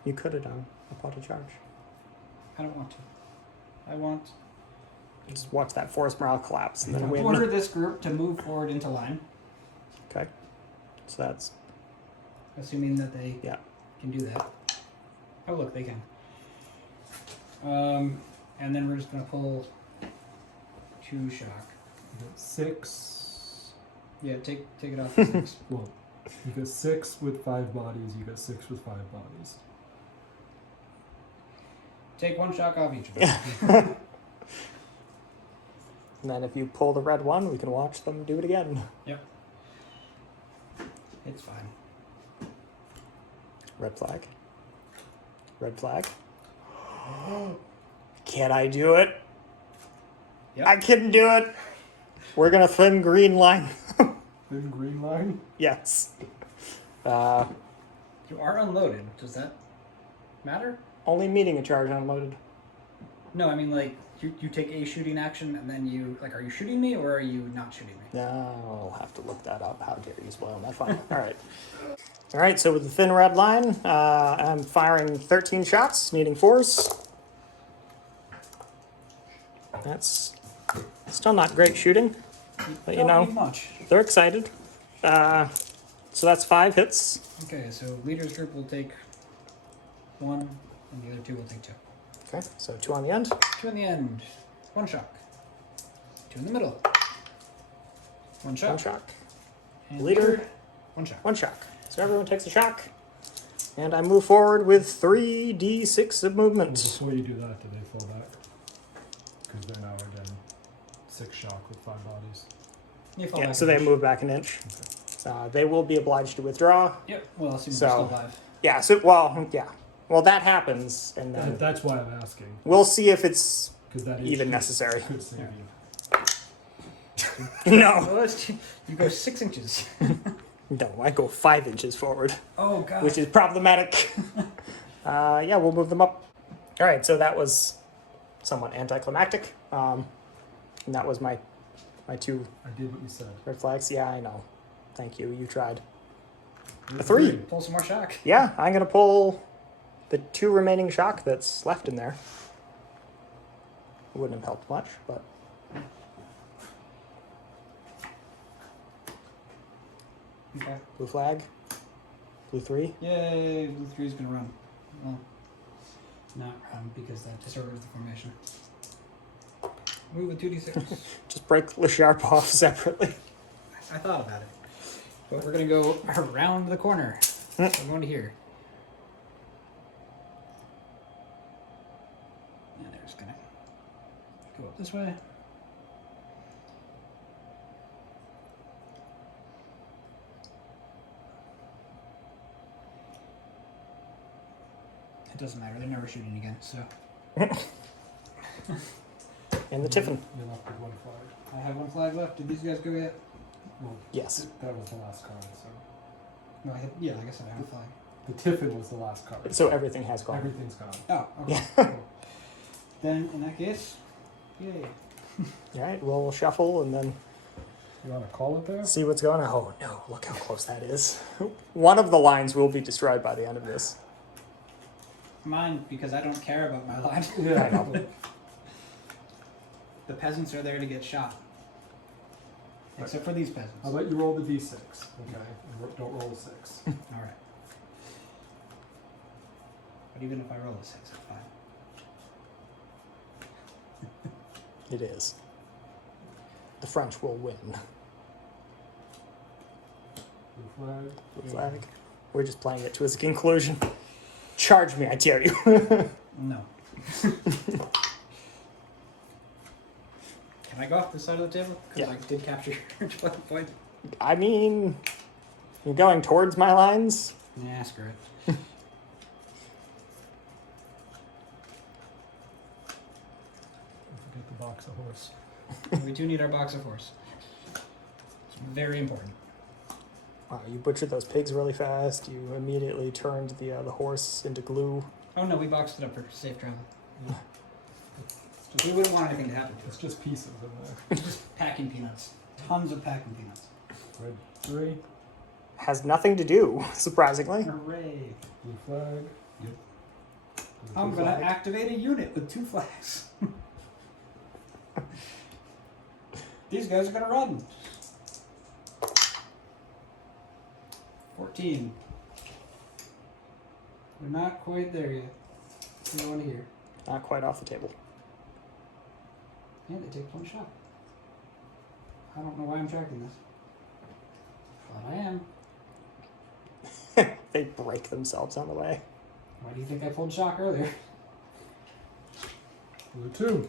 You could have done a pot of charge. I don't want to. I want Just watch that force morale collapse and then Yeah. win. order this group to move forward into line, Okay. So that's assuming that they Yeah. can do that. Oh, look, they can. And then we're just gonna pull 2 shock. You got 6. Yeah, take it off to 6. Well, you got 6 with 5 bodies. You got 6 with 5 bodies. Take 1 shock off each of them. And then if you pull the red one, we can watch them do it again. It's fine. Red flag. Red flag. Can I do it? Yep. I can do it. We're gonna thin green line. Thin green line. Yes. You are unloaded. Does that matter? Only meeting a charge unloaded. No, I mean like you take a shooting action and then you like, are you shooting me or are you not shooting me? No, I'll have to look that up. How dare you spoil that fun. All right. All right, so with the thin red line, I'm firing 13 shots, needing 4s. That's still not great shooting, but you Don't know, need much. they're excited. So that's 5 hits. Okay, so leaders group will take 1, and the other 2 will take 2. Okay, so 2 on the end. 2 in the end. 1 shock. 2 in the middle. 1 shock. 1 shock. And Leader. 1 shock. 1 shock. So everyone takes a shock. And I move forward with 3d6 of Well, movement. before you do that, do they fall back? Because they're now again 6 shock with 5 bodies. You fall Yeah, back so an they inch. move back an inch. They will be obliged to withdraw. Yep. Well, assuming So- they're still alive. Yeah, so, well, yeah. Well, that happens, and Yeah, then that's why I'm asking. we'll see if it's Because that even could- necessary. Could save Yeah. you. No. Well, you go 6 inches. No, I go 5 inches forward, Oh, God. which is problematic. Yeah, we'll move them up. All right, so that was somewhat anticlimactic. And that was my 2 I did what you said. red flags. Yeah, I know. Thank you. You tried. You're A 3. Pull some more shock. Yeah, I'm going to pull the 2 remaining shock that's left in there. Wouldn't have helped much, but... Okay. Blue flag. Blue 3. Yay, blue 3 is going to run. Well, not run because that disorders the formation. Move a 2d6. Just break the sharp off separately. I thought about it. But we're going to go around the corner. So we're going to here. And they're just going to go up this way. It doesn't matter. They're never shooting again, so. And the Tiffin. You're left with 1 flag. I have 1 flag left. Did these guys go yet? Well, Yes. that was the last card, so. No, yeah, like I said, I have a flag. The Tiffin was the last card. So everything has gone. Everything's gone. Oh, okay. Yeah. Then, in that case, yay. All right, we'll shuffle and then You want to call it there? see what's going on. Oh, no, look how close that is. One of the lines will be destroyed by the end of this. Mine, because I don't care about my line. Yeah, I know. The peasants are there to get shot. Except for these peasants. I'll let you roll the d6, okay? And don't roll a 6. Alright. But even if I roll a 6, it's fine. It is. The French will win. Blue flag. Blue flag. We're just playing it to its conclusion. Charge me, I dare you. No. Can I go off this side of the table? Because Yeah. I did capture your 12 point. I mean, you're going towards my lines. Yeah, screw it. Don't forget the box of horse. We do need our box of horse. It's very important. Wow, you butchered those pigs really fast. You immediately turned the horse into glue. Oh no, we boxed it up for safe travel. We wouldn't want anything to happen to It's us. just pieces in there. Just packing peanuts. Tons of packing peanuts. Red 3. Has nothing to do, surprisingly. Hooray. Blue flag. Yep. I'm gonna activate a unit with 2 flags. These guys are gonna run. 14. We're not quite there yet. You want to hear? Not quite off the table. Yeah, they take 1 shot. I don't know why I'm tracking this. But I am. They break themselves on the way. Why do you think I pulled shock earlier? Blue 2.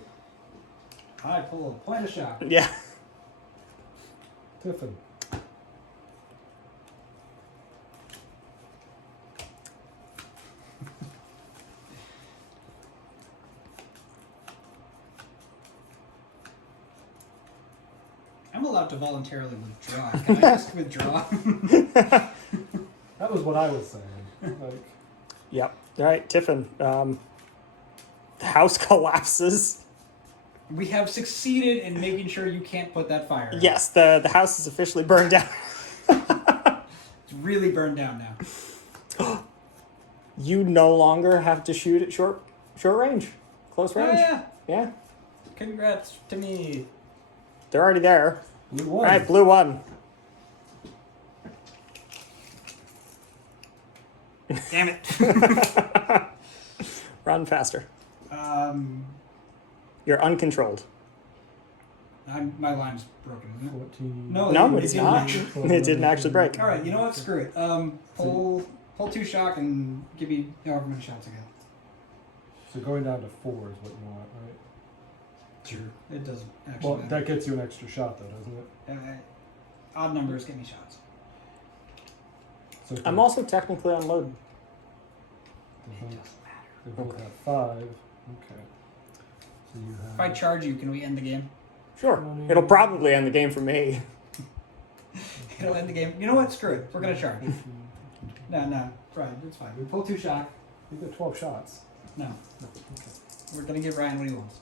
I pull a point of shock. Yeah. Tiffin. I'm allowed to voluntarily withdraw. Can I just withdraw? That was what I was saying. Like, Yep. All right, Tiffin. The house collapses. We have succeeded in making sure you can't put that fire out. Yes, the house is officially burned down. It's really burned down now. You no longer have to shoot at short range, close Oh range. yeah. Yeah, Congrats to me. they're already there. blue All 1. right, blue 1. Damn it. Run faster. um, You're uncontrolled. my line's broken, isn't it? 14. No. No, it it's didn't not. actually. It didn't actually break. All right, you know what? Screw it. Pull 2 shock and give me however many shots again. So going down to 4 is what you want, right? Sure. It doesn't actually Well, matter. that gets you an extra shot, though, doesn't it? Odd numbers get me shots. So I'm also technically unloaded. It doesn't matter. They both have 5. Okay. So you have. If I charge you, can we end the game? Sure. It'll probably end the game for me. It'll end the game. You know what? Screw it. We're gonna charge. No, Brian, it's fine. We pull 2 shock. You got 12 shots. No, No. Okay. we're gonna give Ryan what he wants.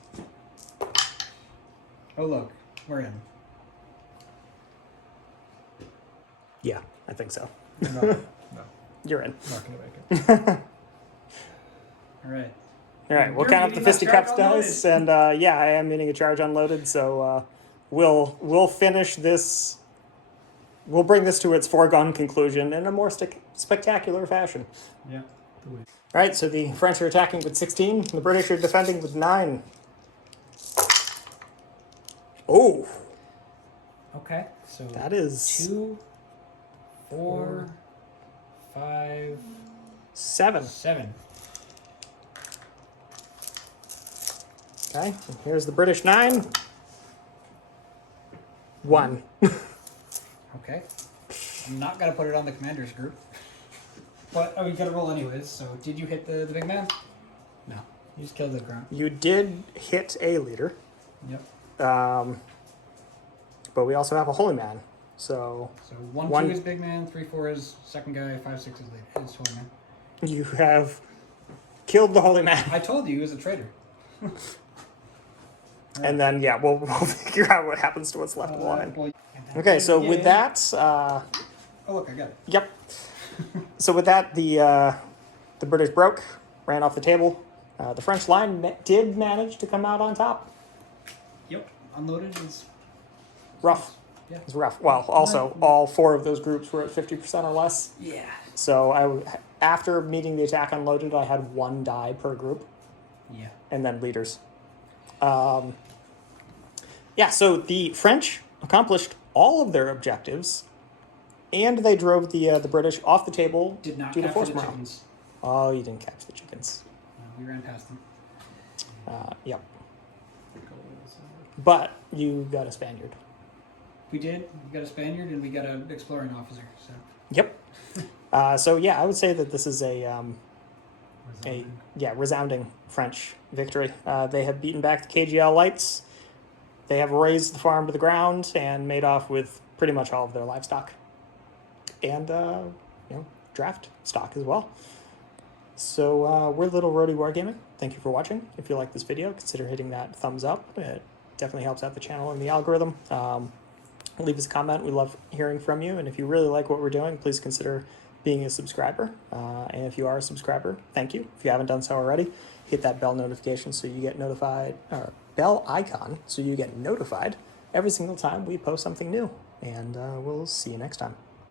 Oh look, we're in. Yeah, I think so. No, no, You're in. not gonna make it. All right. All right, we'll You're count up the meeting that fisticuffs charge dice, and yeah, I am meeting a charge unloaded, so we'll finish this. We'll bring this to its foregone conclusion in a more spectacular fashion. Yeah. The way- All right, so the French are attacking with 16, the British are defending with 9. Oh, Okay. So that is 2, 4, 5, 7. 7. Okay, and here's the British 9. 1. Okay. I'm not gonna put it on the commander's group. But we gotta roll anyways. So did you hit the big man? No. You just killed the grunt. You did hit a leader, Yep. but we also have a holy man, so So 1, One- 2 is big man, 3, 4 is second guy, 5, 6 is leader. Is holy man. you have killed the holy man. I told you he was a traitor. And then, yeah, we'll figure out what happens to what's left of the line. Well, Okay, so with that, Oh look, I got it. yep. So with that, the British broke, ran off the table. The French line did manage to come out on top. Yep. Unloaded is Rough. Yeah. It's rough. Well, also, all 4 of those groups were at 50% or less. Yeah. So after meeting the attack unloaded, I had 1 die per group, Yeah. and then leaders. Yeah, so the French accomplished all of their objectives, and they drove the British off the table Did not due to capture force the morale. chickens. Oh, you didn't catch the chickens. We ran past them. Yep. But you got a Spaniard. We did. We got a Spaniard and we got an exploring officer. So Yep. So yeah, I would say that this is a resounding French victory. They have beaten back the KGL Lights. They have razed the farm to the ground and made off with pretty much all of their livestock, and draft stock as well. So we're Little Roadie Wargaming. Thank you for watching. If you like this video, consider hitting that thumbs up. It definitely helps out the channel and the algorithm. Leave us a comment. We love hearing from you. And if you really like what we're doing, please consider being a subscriber. And if you are a subscriber, thank you. If you haven't done so already, hit that bell notification so you get notified, or bell icon so you get notified every single time we post something new. And we'll see you next time.